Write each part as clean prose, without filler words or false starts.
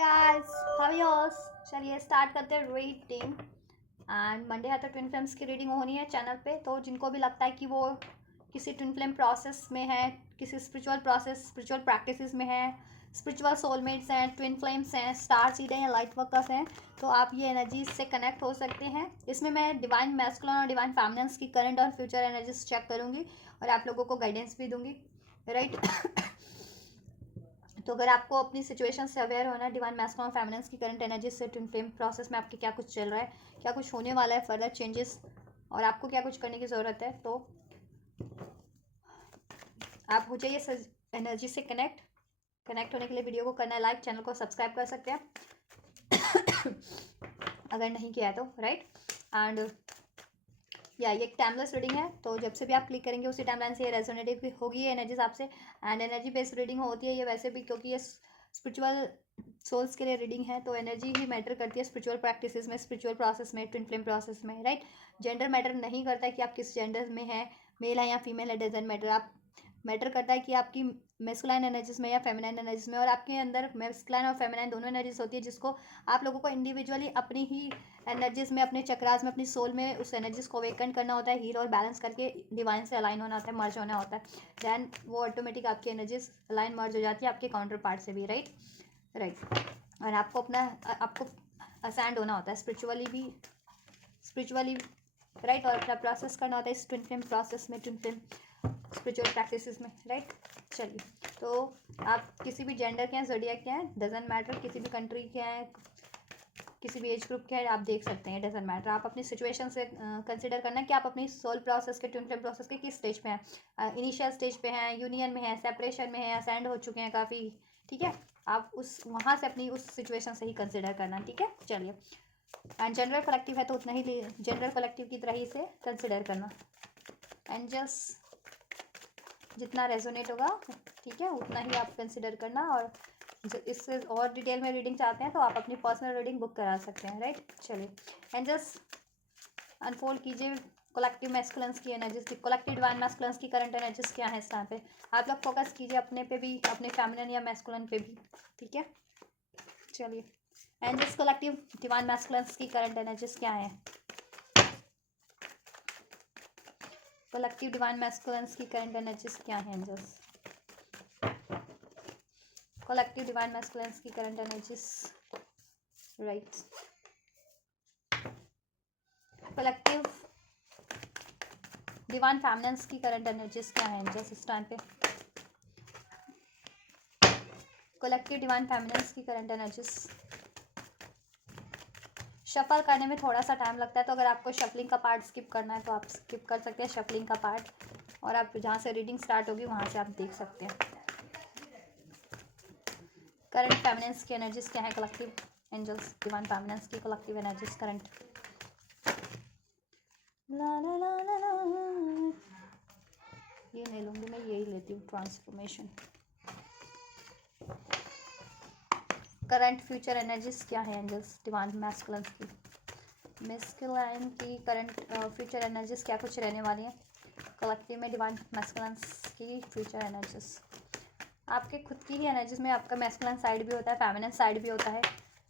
guys, how are yours? चलिए start करते हैं रीडिंग। एंड मंडे है तो ट्विन फ्लेम्स की रीडिंग होनी है चैनल पे। तो जिनको भी लगता है कि वो किसी ट्विन फ्लेम प्रोसेस में है, किसी स्पिरिचुअल प्रैक्टिसेस में है, स्पिरिचुअल सोलमेट्स हैं, ट्विन फ्लेम्स हैं, स्टार सीड हैं या लाइट वर्कर्स हैं, तो आप ये एनर्जी से कनेक्ट हो सकते हैं। इसमें मैं डिवाइन मैस्कुलिन और डिवाइन फेमिनिन्स की करंट और फ्यूचर एनर्जीज चेक करूँगी और आप लोगों को गाइडेंस भी दूंगी, राइट। तो अगर आपको अपनी सिचुएशन से अवेयर होना है, डिवाइन मैस्कुलिन और फेमिनिन्स की करंट एनर्जी से ट्विन फ्लेम प्रोसेस में आपके क्या कुछ चल रहा है, क्या कुछ होने वाला है, फर्दर चेंजेस, और आपको क्या कुछ करने की ज़रूरत है, तो आप हो जाइए एनर्जी से कनेक्ट होने के लिए वीडियो को करना है लाइक, चैनल को सब्सक्राइब कर सकते हैं अगर नहीं किया है तो, राइट। एंड या ये एक टाइमलेस रीडिंग है, तो जब से भी आप क्लिक करेंगे उसी टाइमलाइन से ये रेजोनेटिव होगी ये एनर्जीज आपसे। एंड एनर्जी बेस्ड रीडिंग होती है ये वैसे भी, क्योंकि ये स्पिरिचुअल सोल्स के लिए रीडिंग है, तो एनर्जी ही मैटर करती है स्पिरिचुअल प्रैक्टिसेस में, स्पिरिचुअल प्रोसेस में, ट्विन फ्लेम प्रोसेस में, राइट। जेंडर मैटर नहीं करता है कि आप किस जेंडर में हैं, मेल है या फीमेल है, डजेंट मैटर। आप मैटर करता है कि आपकी मेस्कुलाइन एनर्जीज में या फेमिनाइन एनर्जीज में, और आपके अंदर मेस्कुलाइन और फेमिनाइन दोनों एनर्जीज होती है, जिसको आप लोगों को इंडिविजुअली अपनी ही एनर्जीज में, अपने चक्रास में, अपनी सोल में उस एनर्जीज को अवेकन करना होता है, हील और बैलेंस करके डिवाइन से अलाइन होना होता है, मर्ज होना होता है। दैन वो ऑटोमेटिक आपकी एनर्जीज अलाइन मर्ज हो जाती है आपके काउंटर पार्ट से भी, राइट। और आपको असेंड होना होता है स्पिरिचुअली, राइट। और अपना प्रोसेस करना होता है इस ट्विन फ्लेम प्रोसेस में, ट्विन फ्लेम स्पिरिचुअल प्रैक्टिसेस में, राइट। चलिए, तो आप किसी भी जेंडर के हैं, ज़ोडिएक के हैं, डजेंट मैटर, किसी भी कंट्री के हैं, किसी भी एज ग्रुप के हैं, आप देख सकते हैं, डजेंट मैटर। आप अपनी सिचुएशन से कंसिडर करना कि आप अपनी सोल प्रोसेस के, ट्विन फ्लेम प्रोसेस के किस स्टेज पे हैं। इनिशियल स्टेज पे हैं, यूनियन में हैं, सेपरेशन में हैं, असेंड हो चुके हैं काफ़ी, ठीक है। आप वहाँ से अपनी उस सिचुएशन से ही कंसिडर करना, ठीक है। चलिए, एंड जनरल कलेक्टिव है तो उतना ही जनरल कलेक्टिव की तरह ही से कंसिडर करना। एंजल्स जितना रेजोनेट होगा, ठीक है, उतना ही आप कंसिडर करना। और इससे और डिटेल में रीडिंग चाहते हैं तो आप अपनी पर्सनल रीडिंग बुक करा सकते हैं, राइट। चलिए, एंजल्स अनफोल्ड कीजिए कलेक्टिव मैस्कुलिन्स की एनर्जीज, कलेक्टिव डिवाइन मैस्कुलिन्स की करंट एनर्जीज क्या है इस टाइम पे। आप लोग फोकस कीजिए अपने पे भी, अपने फेमिनिन या मैस्कुलिन पे भी, ठीक है। चलिए, एंजल्स कलेक्टिव डिवाइन मैस्कुलिन्स की करंट एनर्जीज क्या है, कलेक्टिव डिवाइन मैस्कुलिन्स की करंट एनर्जीज क्या है, एंजल्स कलेक्टिव डिवाइन मैस्कुलिन्स की current energies, right. Collective divine feminines की करंट एनर्जीज क्या है एंजल्स इस टाइम पे, कलेक्टिव डिवाइन फेमिनिन्स की करंट एनर्जीज। शफल करने में थोड़ा सा टाइम लगता है, तो अगर आपको शफलिंग का पार्ट स्किप करना है तो आप स्किप कर सकते हैं शफलिंग का पार्ट, और आप जहाँ से रीडिंग स्टार्ट होगी वहाँ से आप देख सकते हैं। करंट फेमिनिन्स की एनर्जीज क्या है, कलेक्टिव एंजल्स डिवाइन फेमिनिन्स की कलेक्टिव एनर्जीज करंट। ला ला ला ला ला, ये नहीं लूँगी मैं, यही लेती हूँ, ट्रांसफॉर्मेशन। करंट फ्यूचर एनर्जीज क्या है एंजल्स डिवाइन मैस्कुलिन की, मैस्कुलिन की करंट फ्यूचर एनर्जीज क्या कुछ रहने वाली है कलेक्टिव में, डिवाइन मैस्कुलिन की फ्यूचर एनर्जीज। आपके खुद की ही एनर्जीज में आपका मैस्कुलिन साइड भी होता है, फेमिनिन साइड भी होता है,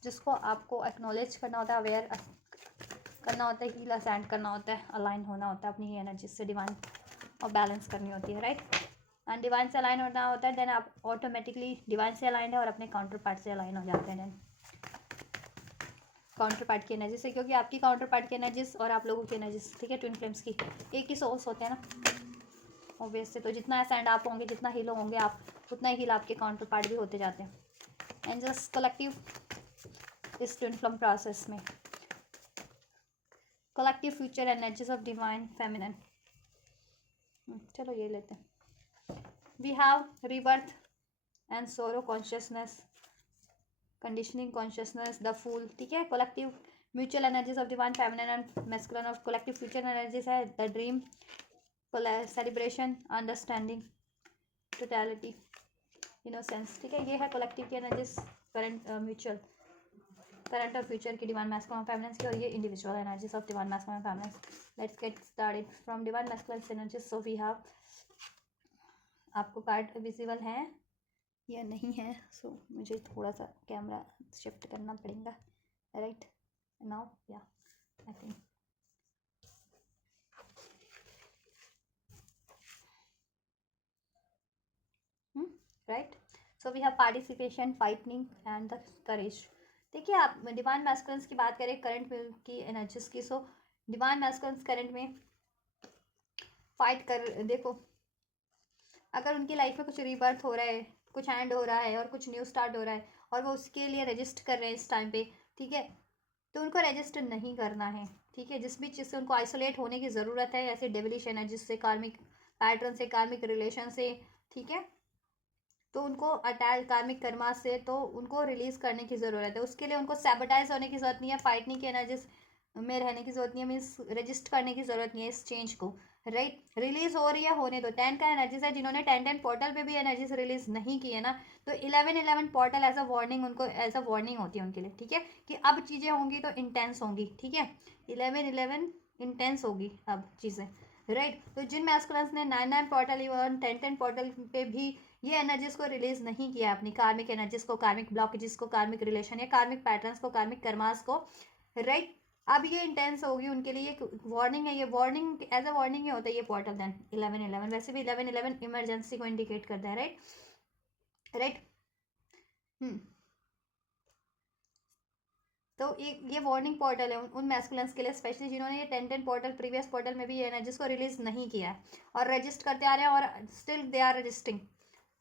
जिसको आपको एक्नॉलेज करना होता है, अवेयर करना होता है, हील असेंड करना होता है, अलाइन होना होता है अपनी ही एनर्जीज से, डिवाइन और बैलेंस करनी होती है, राइट। एंड डिवाइन से अलाइन होना होता है, देन आप ऑटोमेटिकली डिवाइन से अलाइन है और अपने काउंटर पार्ट से अलाइन हो जाते हैं, देन काउंटर पार्ट की एनर्जी से, क्योंकि आपकी काउंटर पार्ट की एनर्जीज और आप लोगों की एनर्जीज, ठीक है, ट्विन फ्लेम्स की एक ही सोल्स होते हैं ना ऑब्वियस से। तो जितना असेंड आप होंगे, जितना हील होंगे आप, उतना ही हील आपके काउंटर पार्ट भी होते जाते हैं। एंड जस्ट कलेक्टिव इस ट्विन फ्लेम प्रोसेस में collective future energies of divine feminine. चलो ये लेते हैं। We have rebirth and sorrow consciousness, conditioning consciousness, the fool, ठीक है। Collective mutual energies of divine feminine and masculine, of collective future energies है the dream, celebration, understanding, totality, innocence, ठीक है। ये है कलेक्टिव की एनर्जीज, करंट म्यूचुअल, करंट और future की डिवाइन मैस्कुलिन फेमिनिन की, और ये individual energies of divine masculine feminine. Let's get started from divine masculine energies. So we have, आपको कार्ड विजिबल हैं, या नहीं है, सो मुझे थोड़ा सा कैमरा शिफ्ट करना पड़ेगा, राइट नाउ या I think right. So we have participation, fighting and the courage. देखिए आप डिवाइन मैस्कुलिन्स की बात करें करंट में की एनर्जीज की, सो डिवाइन मैस्कुलिन्स करंट में फाइट कर, देखो अगर उनकी लाइफ में कुछ रीबर्थ हो रहा है, कुछ एंड हो रहा है और कुछ न्यू स्टार्ट हो रहा है और वो उसके लिए रजिस्ट कर रहे हैं इस टाइम पे, ठीक है, तो उनको रजिस्टर नहीं करना है. ठीक है, जिस भी चीज़ से उनको आइसोलेट होने की ज़रूरत है, ऐसे डेविलिश एनर्जीज से, कार्मिक पैटर्न से, कार्मिक रिलेशन से, ठीक है, तो उनको अटैच कार्मिक कर्मा से तो उनको रिलीज करने की ज़रूरत है. उसके लिए उनको सैबोटाइज होने की ज़रूरत नहीं है, फाइटने की एनर्जीज में रहने की ज़रूरत नहीं है, मीन्स रजिस्ट करने की ज़रूरत नहीं है इस चेंज को, राइट. रिलीज हो रही है, होने दो. 10 का एनर्जीज है, जिन्होंने 10 पोर्टल पे भी एनर्जीज रिलीज नहीं की है ना, तो 11 पोर्टल एज अ वार्निंग, उनको एज अ वार्निंग होती है उनके लिए, ठीक है, कि अब चीज़ें होंगी तो इंटेंस होंगी, ठीक है. 11 इंटेंस होगी अब चीज़ें, राइट. तो जिन मैस्कुलिन्स ने 9 पोर्टल इवन 10 पोर्टल पे भी ये एनर्जीज को रिलीज नहीं किया, अपनी कार्मिक एनर्जीज को, कार्मिक ब्लॉकेजेस को, कार्मिक रिलेशन या कार्मिक पैटर्न्स को, कार्मिक कर्मास को, राइट. अब ये इंटेंस होगी उनके लिए, ये वार्निंग है, ये वार्निंग एज अ वार्निंग ही होता है ये पोर्टल. देन 11 वैसे भी 11 इमरजेंसी को इंडिकेट करता है, राइट, राइट. तो ये वार्निंग पोर्टल है उन मैस्कुलिन्स के लिए स्पेशली, जिन्होंने ये 10 पोर्टल प्रीवियस पोर्टल में भी ये एनर्जीज को रिलीज नहीं किया है और रजिस्ट करते आ रहे हैं और स्टिल दे आर रजिस्टिंग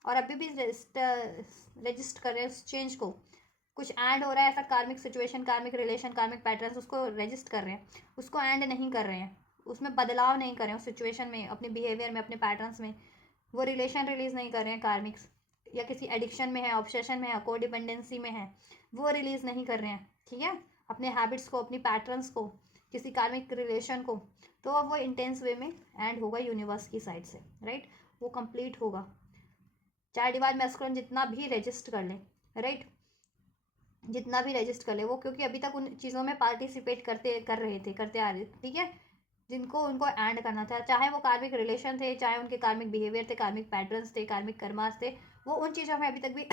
और अभी भी रजिस्ट कर रहे हैं उस चेंज को. कुछ एंड हो रहा है ऐसा कार्मिक सिचुएशन, कार्मिक रिलेशन, कार्मिक पैटर्न्स, उसको रजिस्ट कर रहे हैं, उसको एंड नहीं कर रहे हैं, उसमें बदलाव नहीं कर रहे हैं उस सिचुएशन में, अपने बिहेवियर में, अपने पैटर्न्स में. वो रिलेशन रिलीज नहीं कर रहे हैं कार्मिक्स, या किसी एडिक्शन में है, ऑब्सेशन में है, को डिपेंडेंसी में है, वो रिलीज नहीं कर रहे हैं, ठीक है, अपने हैबिट्स को, अपनी पैटर्न्स को, किसी कार्मिक रिलेशन को. तो अब वो इंटेंस वे में एंड होगा यूनिवर्स की साइड से, राइट. वो कंप्लीट होगा चाहे डिवाइन मैस्कुलिन जितना भी रजिस्ट कर ले, राइट, जितना भी रजिस्ट कर ले वो, क्योंकि अभी तक उन चीज़ों में पार्टिसिपेट करते आ रहे, ठीक है, जिनको उनको एंड करना था, चाहे वो कार्मिक रिलेशन थे, चाहे उनके कार्मिक बिहेवियर थे, कार्मिक पैटर्न्स थे, कार्मिक कर्मास थे, वो उन चीज़ों में अभी तक भी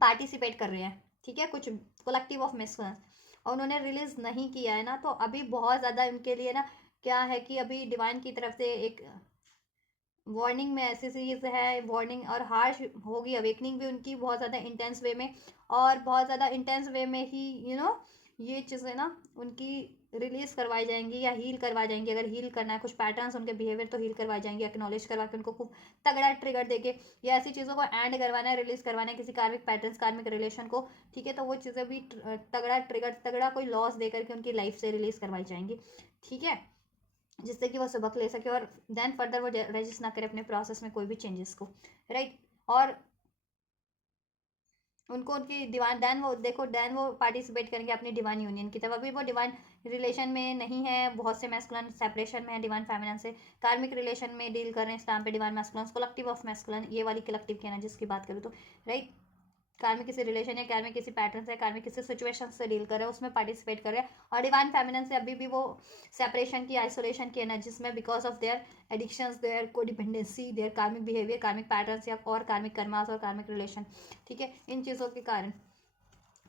पार्टिसिपेट कर रहे हैं, ठीक है, कुछ कलेक्टिव ऑफ मैस्कुलिन, और उन्होंने रिलीज नहीं किया है ना, तो अभी बहुत ज़्यादा उनके लिए ना क्या है कि अभी डिवाइन की तरफ से एक वार्निंग में ऐसी चीज़ है, वार्निंग और हार्श होगी, अवेकनिंग भी उनकी बहुत ज़्यादा इंटेंस वे में, और बहुत ज़्यादा इंटेंस वे में ही ये चीज़ें ना उनकी रिलीज करवाई जाएंगी या हील करवाई जाएंगी. अगर हील करना है कुछ पैटर्न्स उनके बिहेवियर, तो हील करवाई जाएंगी, एक्नॉलेज करवा के उनको खूब तगड़ा ट्रिगर देके या ऐसी चीज़ों को एंड करवाना है, रिलीज करवाना है, किसी कार्मिक पैटर्न्स, कार्मिक रिलेशन को, ठीक है, तो वो चीज़ें भी तगड़ा ट्रिगर, तगड़ा कोई लॉस दे करके उनकी लाइफ से रिलीज करवाई जाएंगी, ठीक है, जिससे कि वो सबक ले सके और देन फर्दर वो रजिस्ट ना करे अपने प्रोसेस में कोई भी चेंजेस को, राइट. और उनको उनकी डिवाइन देन वो देखो देन वो पार्टिसिपेट करेंगे अपनी डिवाइन यूनियन की तरफ. अभी वो डिवाइन रिलेशन में नहीं है, बहुत से मैस्कुलिन सेपरेशन में है डिवाइन फेमिनिन से, कार्मिक रिलेशन में डील कर रहे हैं इस टाइम पे divine masculine, collective of masculine, ये वाली कलेक्टिव की एनर्जी की बात करूँ तो, राइट. कार्मिक किसी रिलेशन या कार्मिक किसी पैटर्न से, कार्मिक किसी सिचुएशन से डील कर रहे हैं, उसमें पार्टिसिपेट कर रहे हैं, और डिवाइन फेमिनिन से अभी भी वो सेपरेशन की, आइसोलेशन की एनर्जीज में, because of their addictions, their codependency, their karmic behaviour, karmic patterns या और कार्मिक कर्मास और कार्मिक रिलेशन, ठीक है, इन चीज़ों के कारण.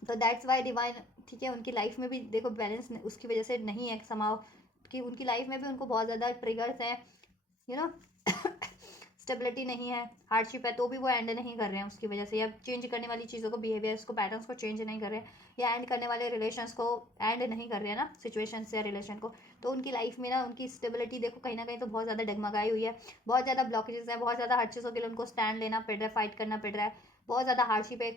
तो दैट्स वाई डिवाइन, ठीक है, उनकी लाइफ में भी देखो बैलेंस उसकी वजह से नहीं है समाव, कि उनकी लाइफ में भी उनको बहुत ज़्यादा ट्रिगर्स हैं, यू नो स्टेबिलिटी नहीं है, हार्डशिप है, तो भी वो एंड नहीं कर रहे हैं उसकी वजह से, या चेंज करने वाली चीज़ों को, बिहेवियर्स को, पैटर्न्स को चेंज नहीं कर रहे हैं, या एंड करने वाले रिलेशंस को एंड नहीं कर रहे हैं ना, सिचुएशंस या रिलेशन को. तो उनकी लाइफ में ना उनकी स्टेबिलिटी देखो कहीं ना कहीं तो बहुत ज़्यादा डगमगाई हुई है, बहुत ज़्यादा ब्लॉकेजेस हैं, बहुत ज़्यादा हर चीज़ों के लिए उनको स्टैंड लेना पड़ रहा है, फाइट करना पड़ रहा है, बहुत ज़्यादा हार्डशिप है,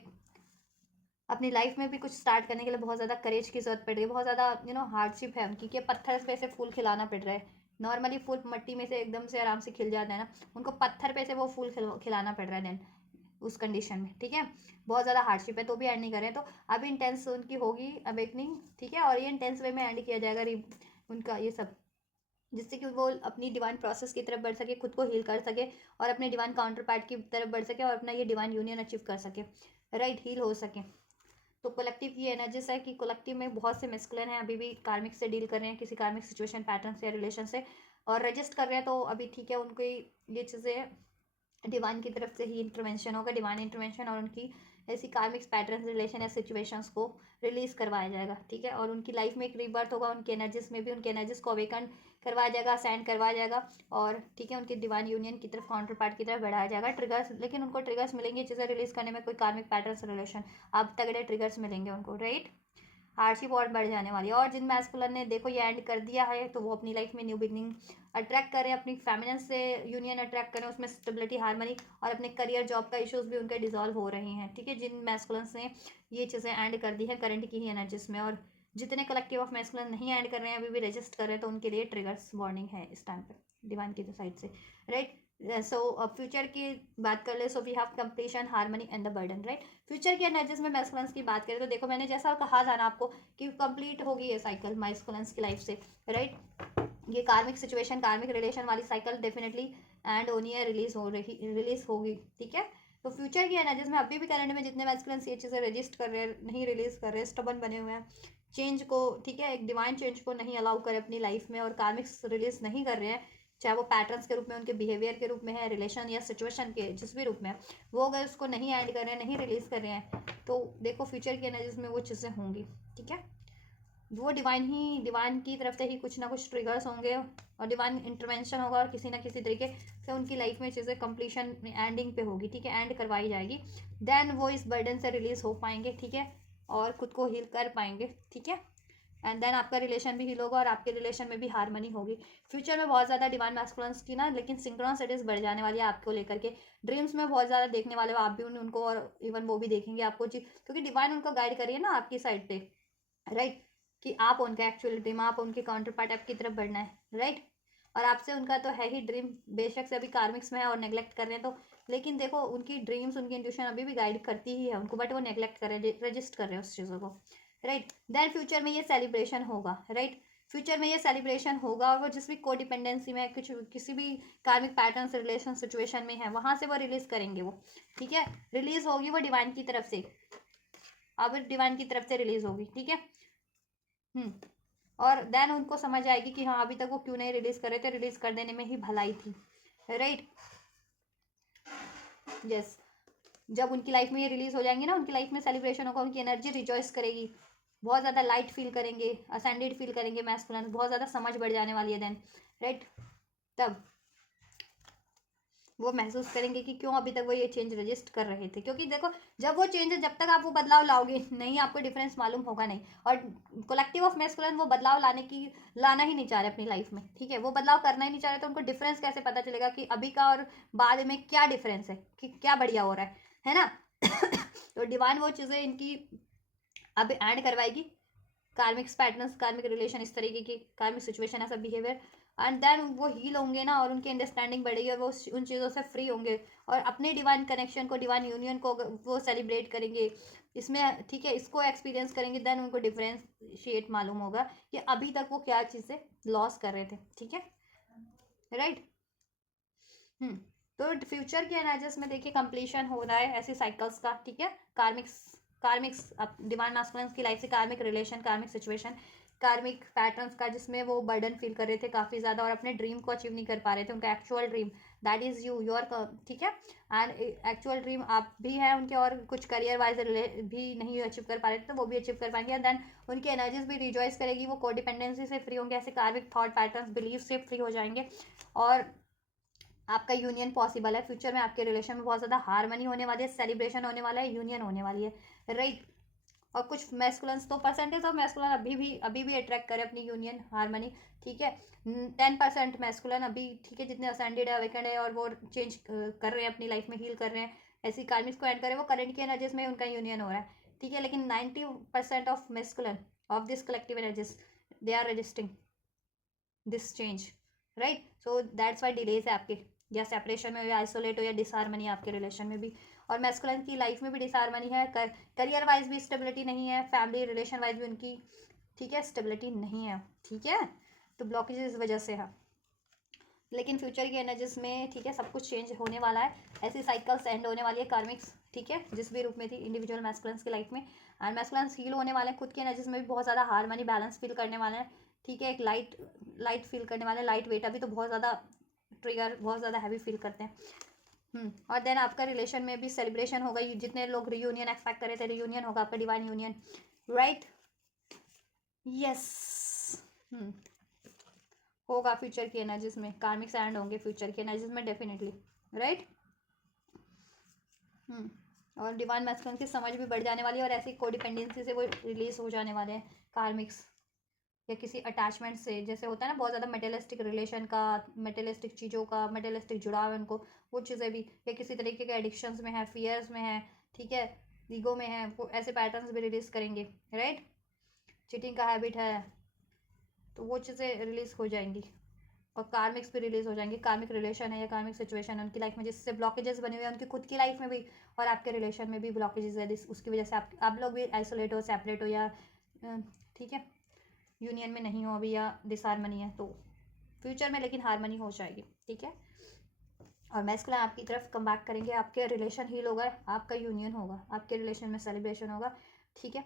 अपनी लाइफ में भी कुछ स्टार्ट करने के लिए बहुत ज़्यादा करेज की जरूरत पड़ रही है, बहुत ज़्यादा हार्डशिप है उनकी, कि पत्थर पे से फूल खिलाना पड़ रहा है. नॉर्मली फूल मट्टी में से एकदम से आराम से खिल जाता है ना, उनको पत्थर पे से वो फूल खिलाना पड़ रहा है देन उस कंडीशन में, ठीक है, बहुत ज़्यादा हार्डशिप है, तो भी एंड नहीं करें, तो अभी इंटेंस उनकी होगी अवेकनिंग, ठीक है, और ये इंटेंस वे में एंड किया जाएगा उनका ये सब, जिससे कि वो अपनी डिवाइन प्रोसेस की तरफ बढ़ सके, खुद को हील कर सके और अपने डिवाइन काउंटर पार्ट की तरफ बढ़ सके और अपना ये डिवाइन यूनियन अचीव कर सके, राइट, हील हो सके. तो कलेक्टिव की एनर्जीज है कि कलेक्टिव में बहुत से मैस्कुलिन हैं, अभी भी कार्मिक से डील कर रहे हैं, किसी कार्मिक सिचुएशन, पैटर्न से या रिलेशन से, और रजिस्ट कर रहे हैं, तो अभी ठीक है, उनकी ये चीज़ें डिवाइन की तरफ से ही इंटरवेंशन होगा, डिवाइन इंटरवेंशन, और उनकी ऐसी कार्मिक पैटर्न, रिलेशन या सिचुएशंस को रिलीज करवाया जाएगा, ठीक है। और उनकी लाइफ में एक रीबर्थ होगा, उनके एनर्जीज में भी उनके एनर्जीज को अवेकन करवाया जाएगा, असेंड करवाया जाएगा, और ठीक है उनकी डिवाइन यूनियन की तरफ, काउंटर पार्ट की तरफ बढ़ाया जाएगा। ट्रिगर्स, लेकिन उनको ट्रिगर्स मिलेंगे चीज़ें रिलीज करने में, कोई कार्मिक पैटर्न रिलेशन, अब तगड़े ट्रिगर्स मिलेंगे उनको, राइट। हार्डशिप और बढ़ जाने वाली है। और जिन मैस्कुलिन ने देखो ये एंड कर दिया है, तो वो अपनी लाइफ में न्यू बिगनिंग अट्रैक्ट करें, अपनी फेमिनिन से यूनियन अट्रैक्ट करें, उसमें स्टेबिलिटी, हार्मनी, और अपने करियर जॉब का इश्यूज भी उनके डिजॉल्व हो रहे हैं, ठीक है। जिन मैस्कुलिन्स ने ये चीज़ें एंड कर दी है करंट की ही एनर्जीज में, और जितने कलेक्टिव ऑफ मैस्कुलिन नहीं एंड कर रहे हैं, अभी भी रजिस्ट कर रहे हैं, तो उनके लिए ट्रिगर्स वार्निंग है इस टाइम पर डिवाइन की साइड से, राइट। सो फ्यूचर की बात कर ले, so we have completion, harmony and the burden, right. Future की एनर्जीज में मैस्कुलिन्स की बात करें तो देखो मैंने जैसा कहा था ना आपको कि कंप्लीट होगी ये साइकिल मैस्कुलिन्स की लाइफ से, राइट। ये कार्मिक सिचुएशन, कार्मिक रिलेशन वाली साइकिल डेफिनेटली एंड होनी है, रिलीज होगी, ठीक है। तो फ्यूचर की एनर्जीज में अभी भी करंट में जितने मैस्कुलिन्स ये चीज़ें रजिस्ट कर रहे हैं, नहीं रिलीज कर रहे हैं, स्टबन बने हुए हैं, चेंज को, ठीक है, एक डिवाइन चेंज को नहीं अलाउ करे अपनी लाइफ में, और कार्मिक्स रिलीज नहीं कर रहे हैं, चाहे वो पैटर्न्स के रूप में, उनके बिहेवियर के रूप में है, रिलेशन या सिचुएशन के जिस भी रूप में, वो अगर उसको नहीं ऐड कर रहे हैं, नहीं रिलीज कर रहे हैं, तो देखो फ्यूचर की एनर्जीज में वो चीज़ें होंगी, ठीक है। वो डिवाइन की तरफ से ही कुछ ना कुछ ट्रिगर्स होंगे, और डिवाइन इंटरवेंशन होगा, और किसी ना किसी तरीके से उनकी लाइफ में चीज़ें कंप्लीशन एंडिंग पे होगी, ठीक है, एंड करवाई जाएगी। देन वो इस बर्डन से रिलीज हो पाएंगे, ठीक है, और खुद को हील कर पाएंगे, ठीक है। एंड देन आपका रिलेशन भी हील होगा, और आपके रिलेशन में भी हार्मनी होगी। फ्यूचर में बहुत ज़्यादा डिवाइन मैस्कुलिन्स की ना, लेकिन सिंक्रोनिसिटीज बढ़ जाने वाली है आपको लेकर के। ड्रीम्स में बहुत ज़्यादा देखने वाले हो आप भी उनको, और इवन वो भी देखेंगे आपको जी, क्योंकि डिवाइन उनको गाइड करिए ना आपकी साइड पे, राइट। कि आप उनका एक्चुअल ड्रीम, आप उनके काउंटर पार्ट आपकी तरफ बढ़ना है, राइट। और आपसे उनका तो है ही ड्रीम, बेशक से अभी कार्मिक्स में है और नेग्लेक्ट कर रहे हैं, तो लेकिन देखो उनकी ड्रीम्स, उनकी इंट्यूशन अभी भी गाइड करती ही है उनको, बट वो नेग्लेक्ट कर रहे हैं, रजिस्ट कर रहे हैं उस चीज़ों को, राइट। देन फ्यूचर में ये सेलिब्रेशन होगा, राइट। फ्यूचर में ये सेलिब्रेशन होगा, और वो जिस भी कोडिपेंडेंसी में, कुछ किसी भी कार्मिक पैटर्न रिलेशन सिचुएशन में है, वहां से वो रिलीज करेंगे वो, ठीक है। रिलीज होगी वो डिवाइन की तरफ से, अब डिवाइन की तरफ से रिलीज होगी, ठीक है। और देन उनको समझ आएगी कि हाँ अभी तक वो क्यों नहीं रिलीज कर रहे थे, रिलीज कर देने में ही भलाई थी, राइट। यस, जब उनकी लाइफ में ये रिलीज हो जाएंगे ना, उनकी लाइफ में सेलिब्रेशन होगा, उनकी एनर्जी रिजॉइस करेगी, बहुत ज़्यादा लाइट फील करेंगे, असेंडेड फील करेंगे, मैस्कुलिन, बहुत ज़्यादा समझ बढ़ जाने वाली है देन, राइट। तब वो महसूस करेंगे कि क्यों अभी तक वो ये चेंज रजिस्ट कर रहे थे, क्योंकि देखो जब वो चेंज, जब तक आप वो बदलाव लाओगे नहीं, आपको डिफरेंस मालूम होगा नहीं। और कलेक्टिव ऑफ मैस्कुलिन वो बदलाव लाना ही नहीं चाह रहे अपनी लाइफ में, ठीक है, वो बदलाव करना ही नहीं चाह रहे, तो उनको डिफरेंस कैसे पता चलेगा कि अभी का और बाद में क्या डिफरेंस है, कि क्या बढ़िया हो रहा है ना। तो डिवाइन वो चीज़ें इनकी अब ऐड करवाएगी, कार्मिक पैटर्न्स, कार्मिक रिलेशन, इस तरीके की कार्मिक सिचुएशन, ऐसा बिहेवियर, एंड देन वो हील होंगे ना, और उनकी अंडरस्टैंडिंग बढ़ेगी, और वो उन चीज़ों से फ्री होंगे, और अपने डिवाइन कनेक्शन को, डिवाइन यूनियन को वो सेलिब्रेट करेंगे इसमें, ठीक है, इसको एक्सपीरियंस करेंगे। देन उनको डिफरेंशिएट मालूम होगा कि अभी तक वो क्या चीज़ें लॉस कर रहे थे, ठीक है, राइट। तो फ्यूचर के एनालिसिस में देखिए कंप्लीशन हो रहा है ऐसे साइकिल्स का, ठीक है। कार्मिक्स डिवाइन मास्कुलिन्स की लाइफ से कार्मिक रिलेशन, कार्मिक सिचुएशन, कार्मिक पैटर्न्स का, जिसमें वो बर्डन फील कर रहे थे काफ़ी ज़्यादा, और अपने ड्रीम को अचीव नहीं कर पा रहे थे, उनका actual dream, that is your, ठीक है। एंड एक्चुअल ड्रीम आप भी हैं उनके, और कुछ करियर वाइज भी नहीं अचीव कर पा रहे थे, तो वो भी अचीव कर पाएंगे। एंड देन उनकी एनर्जीज भी रिजॉइस करेगी, वो कोडिपेंडेंसी से फ्री होंगे, ऐसे कार्मिक थॉट पैटर्न्स, बिलीव से फ्री हो जाएंगे, और आपका यूनियन पॉसिबल है। फ्यूचर में आपके रिलेशन में बहुत ज़्यादा हार्मनी होने वाली है, सेलिब्रेशन होने वाला है, यूनियन होने वाली है, राइट। और कुछ मैस्कुलिन्स, तो परसेंटेज ऑफ मैस्कुलिन अभी भी अट्रैक्ट करे अपनी यूनियन, हार्मनी, ठीक है। 10% मैस्कुलिन अभी, ठीक है, जितने असेंडेड है, अवेकेंड है, और वो चेंज कर रहे हैं अपनी लाइफ में, हील कर रहे हैं, ऐसी कार्मिक्स को एंड करें, वो करंट की एनर्जीज में उनका यूनियन हो रहा है, ठीक है। लेकिन 90% of masculine of this collective energies, they are resisting this change, right. So that's why delays है आपके, या सेपरेशन में, या आइसोलेट हो, या डिसहार्मनी है आपके रिलेशन में भी, और मैस्कुलिन की लाइफ में भी डिसहार्मनी है, करियर वाइज भी स्टेबिलिटी नहीं है, फैमिली रिलेशन वाइज भी उनकी, ठीक है, स्टेबिलिटी नहीं है, ठीक है। तो ब्लॉकेज इस वजह से है, लेकिन फ्यूचर की एनर्जीज में, ठीक है, सब कुछ चेंज होने वाला है, ऐसी साइकिल्स एंड होने वाली है कार्मिक्स, ठीक है, जिस भी रूप में थी इंडिविजुअल मैस्कुलिन्स की लाइफ में, एंड मैस्कुलिन्स हील होने वाले हैं, खुद की एनर्जीज में भी बहुत ज़्यादा हार्मनी, बैलेंस फील करने वाले हैं, ठीक है, एक लाइट फील करने वाले हैं, लाइट वेट, अभी तो बहुत ज़्यादा ट्रिगर, बहुत ज़्यादा हैवी फील करते हैं, और देन आपका रिलेशन में भी सेलिब्रेशन होगा, जितने लोग रियूनियन एक्सपेक्ट कर रहे थे रियूनियन होगा आपका, डिवाइन यूनियन, राइट, यस। होगा फ्यूचर की एनर्जीज में, कार्मिक्स एंड होंगे फ्यूचर की एनर्जीज में डेफिनेटली, राइट। और डिवाइन मैस्कुलिन की समझ भी बढ़ जाने वाली है, और ऐसी कोडिपेंडेंसी से वो रिलीज हो जाने वाले हैं कार्मिक्स, या किसी अटैचमेंट से, जैसे होता है ना बहुत ज़्यादा मेटेलिस्टिक रिलेशन का, मेटेलिस्टिक चीज़ों का, मेटेलिस्टिक जुड़ाव है उनको, वो चीज़ें भी, या किसी तरीके के एडिक्शंस में है, फियर्स में है, ठीक है, ईगो में है, वो ऐसे पैटर्न्स भी रिलीज करेंगे, राइट। चीटिंग का हैबिट है, तो वो चीज़ें रिलीज हो जाएंगी, और कार्मिक्स भी रिलीज हो जाएंगे। कार्मिक रिलेशन है या कार्मिक सिचुएशन है उनकी लाइफ में, जिससे ब्लॉकेजेस बने हुए हैं उनकी खुद की लाइफ में भी, और आपके रिलेशन में भी ब्लॉकेजेस है, उसकी वजह से आप लोग भी आइसोलेट हो, सेपरेट हो, या ठीक है यूनियन में नहीं हो अभी, या डिसहार्मनी है, तो फ्यूचर में लेकिन हारमनी हो जाएगी, ठीक है। और मैस्कुलिन आपकी तरफ कम बैक करेंगे, आपके रिलेशन हील होगा, आपका यूनियन होगा, आपके रिलेशन में सेलिब्रेशन होगा, ठीक है।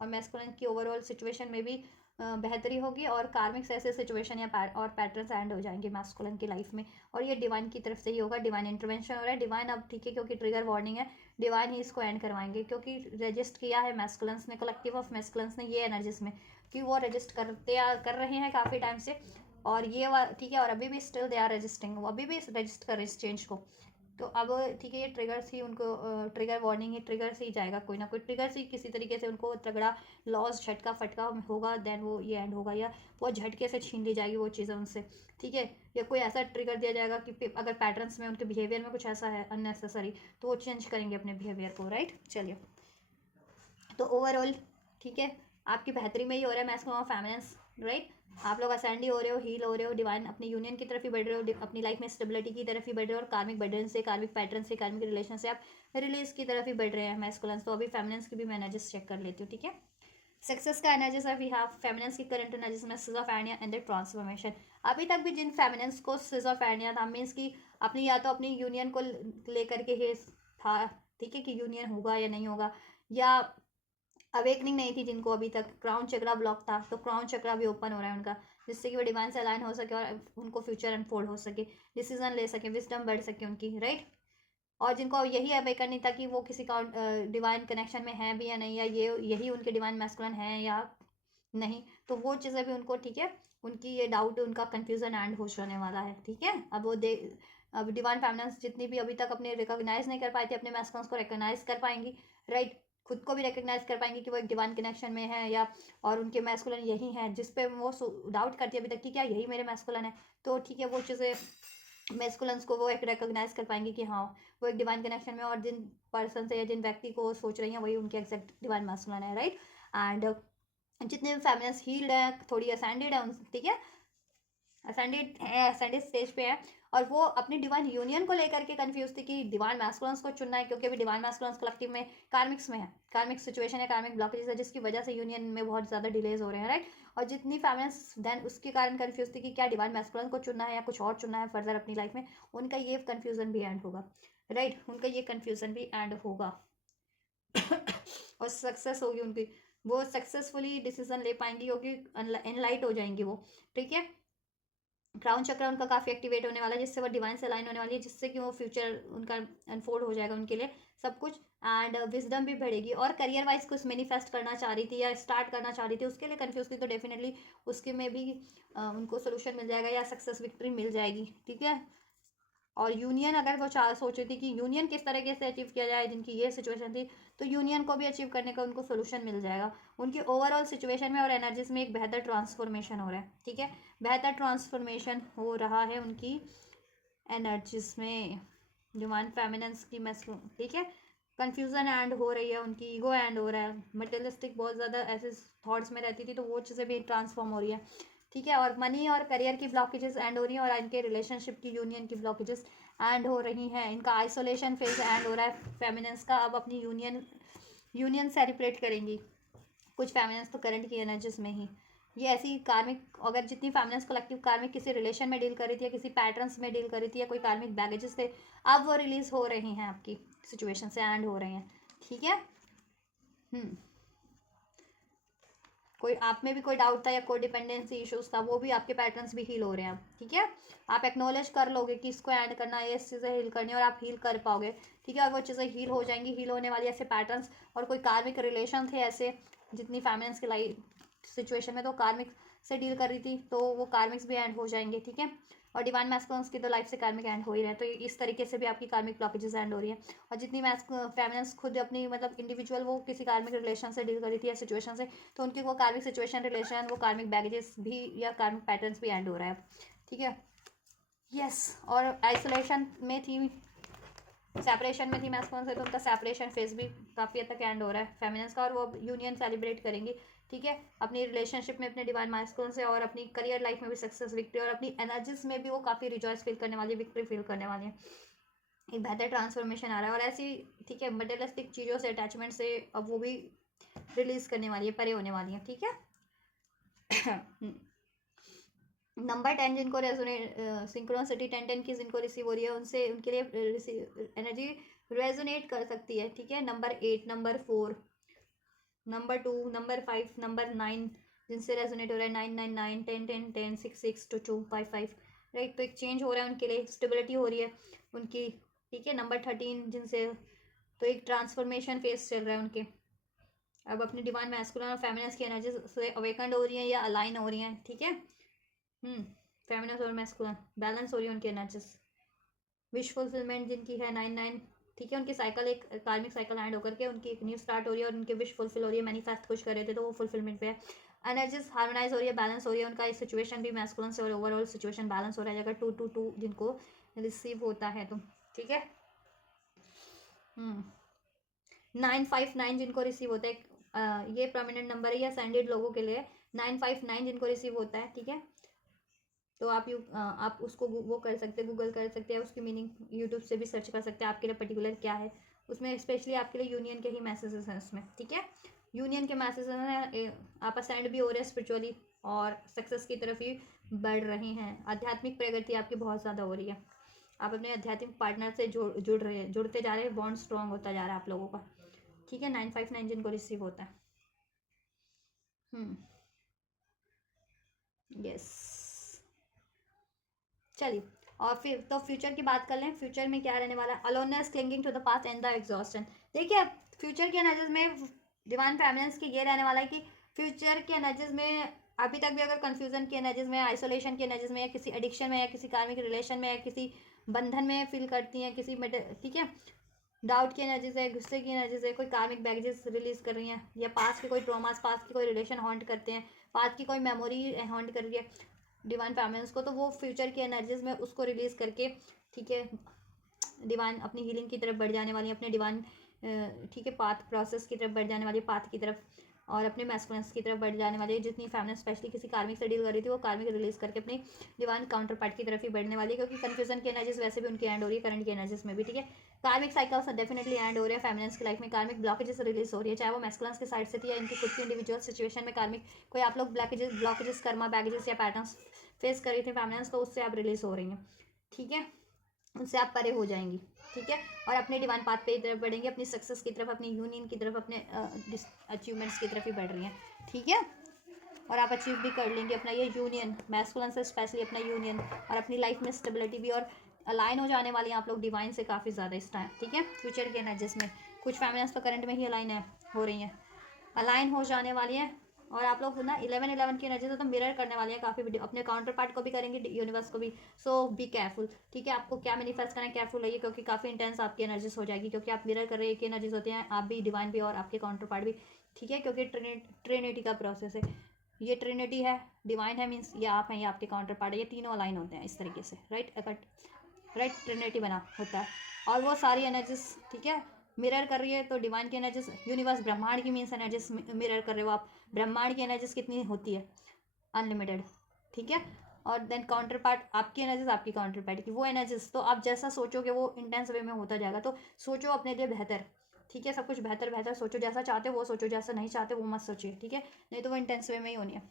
और मैस्कुलिन की ओवरऑल सिचुएशन में भी बेहतरी होगी, और कार्मिक्स ऐसे सिचुएशन या और पैटर्न्स एंड हो जाएंगे मैस्कुलिन की लाइफ में, और ये डिवाइन की तरफ से ही होगा, डिवाइन इंटरवेंशन हो रहा है, डिवाइन अब ठीक है, क्योंकि ट्रिगर वार्निंग है, डिवाइन ही इसको एंड करवाएंगे, क्योंकि रजिस्ट किया है मैस्कुलिन्स ने, कलेक्टिव ऑफ मैस्कुलिन्स ने ये एनर्जीज में, कि वो रजिस्ट कर रहे हैं काफ़ी टाइम से, और ये ठीक है, और अभी भी स्टिल दे आर रजिस्टिंग, वो अभी भी रजिस्ट कर रहे हैं इस चेंज को, तो अब ठीक है, ये ट्रिगर्स ही उनको, ट्रिगर वार्निंग ही, ट्रिगर से ही जाएगा, कोई ना कोई ट्रिगर से किसी तरीके से उनको तगड़ा लॉस, झटका फटका होगा, देन वो ये एंड होगा, या वो झटके से छीन ली जाएगी वो चीज़ें उनसे, ठीक है, या कोई ऐसा ट्रिगर दिया जाएगा कि अगर पैटर्न्स में उनके बिहेवियर में कुछ ऐसा है अननेसेसरी, तो वो चेंज करेंगे अपने बिहेवियर को, राइट। चलिए, तो ओवरऑल ठीक है, आपकी बेहतरी में ही हो रहा है मैस्कुलिन फेमिनिन्स, राइट। आप लोग असेंड ही हो रहे हो, हील हो रहे हो, डिवाइन अपनी यूनियन की तरफ ही बढ़ रहे हो, अपनी लाइफ में स्टेबिलिटी की तरफ ही बढ़ रहे हो, और कार्मिक बर्डन से, कार्मिक पैटर्न से, कार्मिक रिलेशन से आप रिलीज की तरफ ही बढ़ रहे हैं मैस्कुलिन। तो अभी फेमिनिन्स की भी मैं एनर्जीज चेक कर लेती हूँ, ठीक है। सक्सेस का एनर्जीज है, वी हैव फेमिनिन्स की करंट एनर्जीज में सिजोफ्रेनिया एंड द ट्रांसफॉर्मेशन। अभी तक भी जिन फेमिनिन्स को सिजोफ्रेनिया था, मीन्स की अपनी, या तो अपनी यूनियन को लेकर के ही था, ठीक है, कि यूनियन होगा या नहीं होगा, या अवेकनिंग नहीं थी जिनको अभी तक, क्राउन चक्रा ब्लॉक था, तो क्राउन चक्रा भी ओपन हो रहा है उनका, जिससे कि वो डिवाइन से अलाइन हो सके, और उनको फ्यूचर अनफोल्ड हो सके, डिसीजन ले सके, विजडम बढ़ सके उनकी, राइट। और जिनको यही अवेकन नहीं था कि वो किसी का डिवाइन कनेक्शन में है भी या नहीं, या ये यही उनके डिवाइन मैस्कुलिन है या नहीं, तो वो चीज़ें भी उनको, ठीक है, उनकी ये डाउट, उनका कन्फ्यूजन एंड हो जाने वाला है, ठीक है। अब डिवाइन फेमिनिन्स जितनी भी अभी तक अपने रिकॉग्नाइज नहीं कर पाई थी अपने मैस्कुलिन्स को रिकॉग्नाइज कर पाएंगी, राइट, खुद को भी रिकॉग्नाइज कर पाएंगे कि वो एक डिवाइन कनेक्शन में है, या और उनके मैस्कुलिन यही हैं, जिस पे वो डाउट करती है अभी तक कि क्या यही मेरे मैस्कुलिन है, तो ठीक है, वो चीज़ें मैस्कुलिन्स को वो एक रिकॉग्नाइज कर पाएंगे कि हाँ वो एक डिवाइन कनेक्शन में, और जिन पर्सन से या जिन व्यक्ति को सोच रही हैं वही उनके एग्जैक्ट डिवाइन मैस्कुलिन है, राइट। एंड जितने भी फेमिनिन्स हील्ड है, थोड़ी असेंडेड है, ठीक है, असेंडेड है, असेंडेड स्टेज पे है, और वो अपनी डिवाइन यूनियन को लेकर के कंफ्यूज थी कि डिवाइन मैस्कुलिन्स को चुनना है, क्योंकि अभी डिवाइन मैस्कुलिन्स कलेक्टिव में कार्मिक्स में है, कार्मिक सिचुएशन है, कार्मिक ब्लॉकेज है, जिसकी वजह से यूनियन में बहुत ज़्यादा डिलेज हो रहे हैं, राइट। और जितनी फेमिनिन्स देन उसके कारण कंफ्यूज थी कि क्या डिवाइन मैस्कुलिन को चुनना है या कुछ और चुनना है फर्दर अपनी लाइफ में, उनका ये कन्फ्यूजन भी एंड होगा, राइट, उनका ये कन्फ्यूजन भी एंड होगा और सक्सेस होगी उनकी, वो सक्सेसफुली डिसीजन ले पाएंगी, क्योंकि एनलाइट हो जाएंगी वो, ठीक है। क्राउन चक्र उनका काफ़ी एक्टिवेट होने वाला है, जिससे वो डिवाइन से अलाइन होने वाली है, जिससे कि वो फ्यूचर उनका अनफोल्ड हो जाएगा उनके लिए सब कुछ, एंड विजडम भी बढ़ेगी, और करियर वाइज कुछ मैनिफेस्ट करना चाह रही थी या स्टार्ट करना चाह रही थी, उसके लिए कंफ्यूज थी, तो डेफिनेटली उसके में भी उनको सोल्यूशन मिल जाएगा, या सक्सेस विक्ट्री मिल जाएगी, ठीक है। और यूनियन अगर वो सोच रही थी कि यूनियन किस तरीके से अचीव किया जाए, जिनकी ये सिचुएशन थी, तो यूनियन को भी अचीव करने का उनको सोल्यूशन मिल जाएगा, उनकी ओवरऑल सिचुएशन में और एनर्जीज में एक बेहतर ट्रांसफॉर्मेशन हो रहा है, ठीक है, बेहतर ट्रांसफॉर्मेशन हो रहा है उनकी एनर्जीज में, डिवाइन फेमिनिन्स की मैस्कुलिन, ठीक है। कन्फ्यूजन एंड हो रही है उनकी, ईगो एंड हो रहा है, मटेरियलिस्टिक बहुत ज़्यादा ऐसे थॉट्स में रहती थी, तो वो चीज़ें भी ट्रांसफॉर्म हो रही है, ठीक है। और मनी और करियर की ब्लॉकेजेस एंड हो रही हैं, और इनके रिलेशनशिप की यूनियन की ब्लॉकेजेस एंड हो रही हैं, इनका आइसोलेशन फेज एंड हो रहा है फेमिनिन्स का, अब अपनी यूनियन सेलिब्रेट करेंगी कुछ फेमिनिन्स तो करंट की एनर्जीज में ही, ये ऐसी कार्मिक, अगर जितनी फेमिनिन्स कलेक्टिव कार्मिक किसी रिलेशन में डील कर रही थी, या किसी पैटर्न्स में डील कर रही थी, या कोई कार्मिक बैगेजेस थे, अब वो रिलीज हो रही हैं आपकी सिचुएशन से एंड हो रही हैं, ठीक है। कोई आप में भी कोई डाउट था या कोई डिपेंडेंसी इश्यूज था, वो भी आपके पैटर्न्स भी हील हो रहे हैं अब, ठीक है। आप एक्नोलेज कर लोगे कि इसको ऐड करना है, इस चीज़ें हील करनी है, और आप हील कर पाओगे, ठीक है। और वो चीज़ें हील हो जाएंगी, हील होने वाली ऐसे पैटर्न्स, और कोई कार्मिक रिलेशन थे ऐसे जितनी फैमिलीज की लाइफ सिचुएशन में तो कार्मिक से डील कर रही थी, तो वो कार्मिक्स भी एंड हो जाएंगे, ठीक है। और डिवाइन मैस्कुलिन्स की तो लाइफ से कार्मिक एंड हो ही रहा है, तो इस तरीके से भी आपकी कार्मिक ब्लॉकेजेस एंड हो रही है। और जितनी फेमिनिन्स खुद अपनी मतलब इंडिविजुअल वो किसी कार्मिक रिलेशन से डील कर रही थी या सिचुएशन से, तो उनकी वो कार्मिक सिचुएशन रिलेशन वो कार्मिक बैगेजेस भी या कार्मिक पैटर्न्स भी एंड हो रहा है, ठीक है। यस, और आइसोलेशन में थी, सेपरेशन में थी मैस्कुलिन से, तो उनका सेपरेशन फेज भी काफ़ी हद तक एंड हो रहा है फेमिनिन्स का, और वो यूनियन सेलिब्रेट करेंगी, ठीक है, अपनी रिलेशनशिप में अपने डिवाइन मैस्कुलिन से, और अपनी करियर लाइफ में भी सक्सेस, विक्ट्री, और अपनी एनर्जीज में भी वो काफ़ी रिजॉइस फील करने वाली है, विक्ट्री फील करने वाली है, एक बेहतर ट्रांसफॉर्मेशन आ रहा है। और ऐसी, ठीक है, मटेरियलिस्टिक चीज़ों से, अटैचमेंट से अब वो भी रिलीज करने वाली है, परे होने वाली है, ठीक है। नंबर 10 जिनको रेजोनेट सिंक्रोनिसिटी 10 की जिनको रिसीव हो रही है, उनसे उनके लिए एनर्जी रेजोनेट कर सकती है, ठीक है। Number 8, number 4, number 2, number 5, number 9 जिनसे रेजोनेट हो रहा है, 999, 1010, 10 66 22 55, राइट। तो एक चेंज हो रहा है उनके लिए, स्टेबिलिटी हो रही है उनकी, ठीक है। नंबर 13 जिनसे, तो एक ट्रांसफॉर्मेशन फेस चल रहा है उनके, अब अपनी डिवाइन मैस्कुलिन और फेमिनिन्स की एनर्जी से अवेकंड हो रही है या अलाइन हो रही हैं, ठीक है। फेमिनिन और मैस्कुलिन बैलेंस हो रही है उनकी एनर्जीज। विश फुलफिलमेंट जिनकी है 99, ठीक है, उनकी साइकिल एक कार्मिक साइकिल एंड होकर के उनकी एक न्यू स्टार्ट हो रही है, और उनकी विश फुलफिल हो रही है, मैनिफेस्ट कुछ कर रहे थे तो वो फुलफिलमेंट पे है। एनर्जीज हार्मोनाइज हो रही है, बैलेंस हो रही है, उनका सिचुएशन भी मैस्कुलिन से और ओवरऑल सिचुएशन बैलेंस हो रहा है, अगर 222 जिनको रिसीव होता है तो, ठीक है। 959 जिनको रिसीव होता है, ये प्रोमिनेंट नंबर है या सैंडेड लोगों के लिए, 959 जिनको रिसीव होता है, ठीक है। तो आप उसको वो कर सकते हैं, गूगल कर सकते हैं, उसकी मीनिंग यूट्यूब से भी सर्च कर सकते हैं आपके लिए पर्टिकुलर क्या है उसमें, स्पेशली आपके लिए यूनियन के ही मैसेजेस हैं उसमें, ठीक है। यूनियन के मैसेजेस हैं, आप असेंड भी हो रहे हैं स्पिरिचुअली, और सक्सेस की तरफ ही बढ़ रहे हैं, आध्यात्मिक प्रगति आपकी बहुत ज़्यादा हो रही है, आप अपने आध्यात्मिक पार्टनर से जुड़ते जा रहे हैं, बॉन्ड स्ट्रॉन्ग होता जा रहा है आप लोगों का, ठीक है। 959 जिनको रिसीव होता है, यस। चलिए, और फिर तो फ्यूचर की बात कर लें, फ्यूचर में क्या रहने वाला है, aloneness, clinging to the past and the exhaustion. देखिए, फ्यूचर के एनर्जीज में डिवाइन फेमिनिन्स की ये रहने वाला है कि फ्यूचर के एनर्जीज में अभी तक भी अगर कंफ्यूजन की एनर्जीज में, आइसोलेशन की एनर्जीज में, या किसी एडिक्शन में, या किसी कार्मिक रिलेशन में, या किसी बंधन में फील करती हैं, किसी ठीक है, डाउट की एनर्जीज है, गुस्से की एनर्जीज है, कोई कार्मिक बैगेजेस रिलीज कर रही हैं, या पास्ट के कोई ट्रॉमास, पास्ट की कोई रिलेशन हॉन्ट करते हैं, पास्ट की कोई मेमोरी हॉन्ट कर रही है डिवाइन फेमिनिन्स को, तो वो फ्यूचर की एनर्जीज में उसको रिलीज करके, ठीक है, डिवाइन अपनी हीलिंग की तरफ बढ़ जाने वाली है, अपने डिवाइन, ठीक है, पाथ प्रोसेस की तरफ बढ़ जाने वाली है, पाथ की तरफ, और अपने मैस्कुलिन्स की तरफ बढ़ जाने वाली है। जितनी फेमिनिन स्पेशली किसी कार्मिक से डील कर रही थी, वो कार्मिक रिलीज करके अपनी डिवाइन काउंटर पार्ट की तरफ ही बढ़ने वाली है, क्योंकि कंफ्यूजन की एनर्जीज वैसे भी उनकी एंड हो रही है, करंट की एनर्जीज में भी, ठीक है। कार्मिक साइकिल्स डेफिनेटली एंड हो रहे हैं फेमिनिन्स की लाइफ में, कार्मिक ब्लॉकेजेस रिलीज हो रही है, चाहे वो मैस्कुलिन्स के साइड से थी या इनकी खुद की इंडिविजुअल सिचुएशन में कार्मिक कोई आप लोग ब्लॉकेजेस कर्मा बैगेजेस या पैटर्न्स फेस कर रही थी फेमिनिन्स, तो उससे आप रिलीज हो रही हैं, ठीक है, उनसे आप परे हो जाएंगी, ठीक है, और अपने डिवाइन पाथ पे तरफ बढ़ेंगे, अपनी सक्सेस की तरफ, अपनी यूनियन की तरफ, अपने अचीवमेंट्स की तरफ ही बढ़ रही हैं, ठीक है। और आप अचीव भी कर लेंगे अपना ये यूनियन, मैस्कुलिन से स्पेशली अपना यूनियन, और अपनी लाइफ में स्टेबिलिटी भी, और अलाइन हो जाने वाली हैं आप लोग डिवाइन से काफ़ी ज़्यादा इस टाइम, ठीक है। फ्यूचर के एनर्जीज में कुछ फैमिलीज तो करंट में ही अलाइन है, हो रही हैं, अलाइन हो जाने वाली हैं, और आप लोग ना 11 की एनर्जी से तो मिरर करने वाले हैं काफ़ी, अपने काउंटर पार्ट को भी करेंगे, यूनिवर्स को भी, सो बी केयरफुल, ठीक है। आपको क्या मैनिफेस्ट करना है, केयरफुल रहिए, क्योंकि काफ़ी इंटेंस आपकी एनर्जीज हो जाएगी, क्योंकि आप मिरर कर रहे हैं, एनर्जीज होती हैं, आप भी डिवाइन भी और आपके काउंटर पार्ट भी, ठीक है, क्योंकि ट्रिनिटी का प्रोसेस है, ये ट्रिनिटी है, डिवाइन है मीन्स ये आप हैं, ये आपके काउंटर पार्ट है, ये तीनों अलाइन होते हैं इस तरीके से, राइट, ट्रिनिटी बना होता है, और वो सारी एनर्जीज, ठीक है, मिरर कर रही है, तो डिवाइन की एनर्जीज, यूनिवर्स ब्रह्मांड की मीन्स एनर्जीज मिरर कर रहे हो आप, ब्रह्मांड की एनर्जीज कितनी होती है, अनलिमिटेड, ठीक है। और देन काउंटर पार्ट आपकी एनर्जीज, आपकी काउंटर पार्ट की वो एनर्जीज, तो आप जैसा सोचोगे वो इंटेंस वे में होता जाएगा, तो सोचो अपने लिए बेहतर, ठीक है, सब कुछ बेहतर बेहतर सोचो, जैसा चाहते हो वो सोचो, जैसा नहीं चाहते वो मत सोचिए, ठीक है, नहीं तो वो इंटेंस वे में ही होनी है।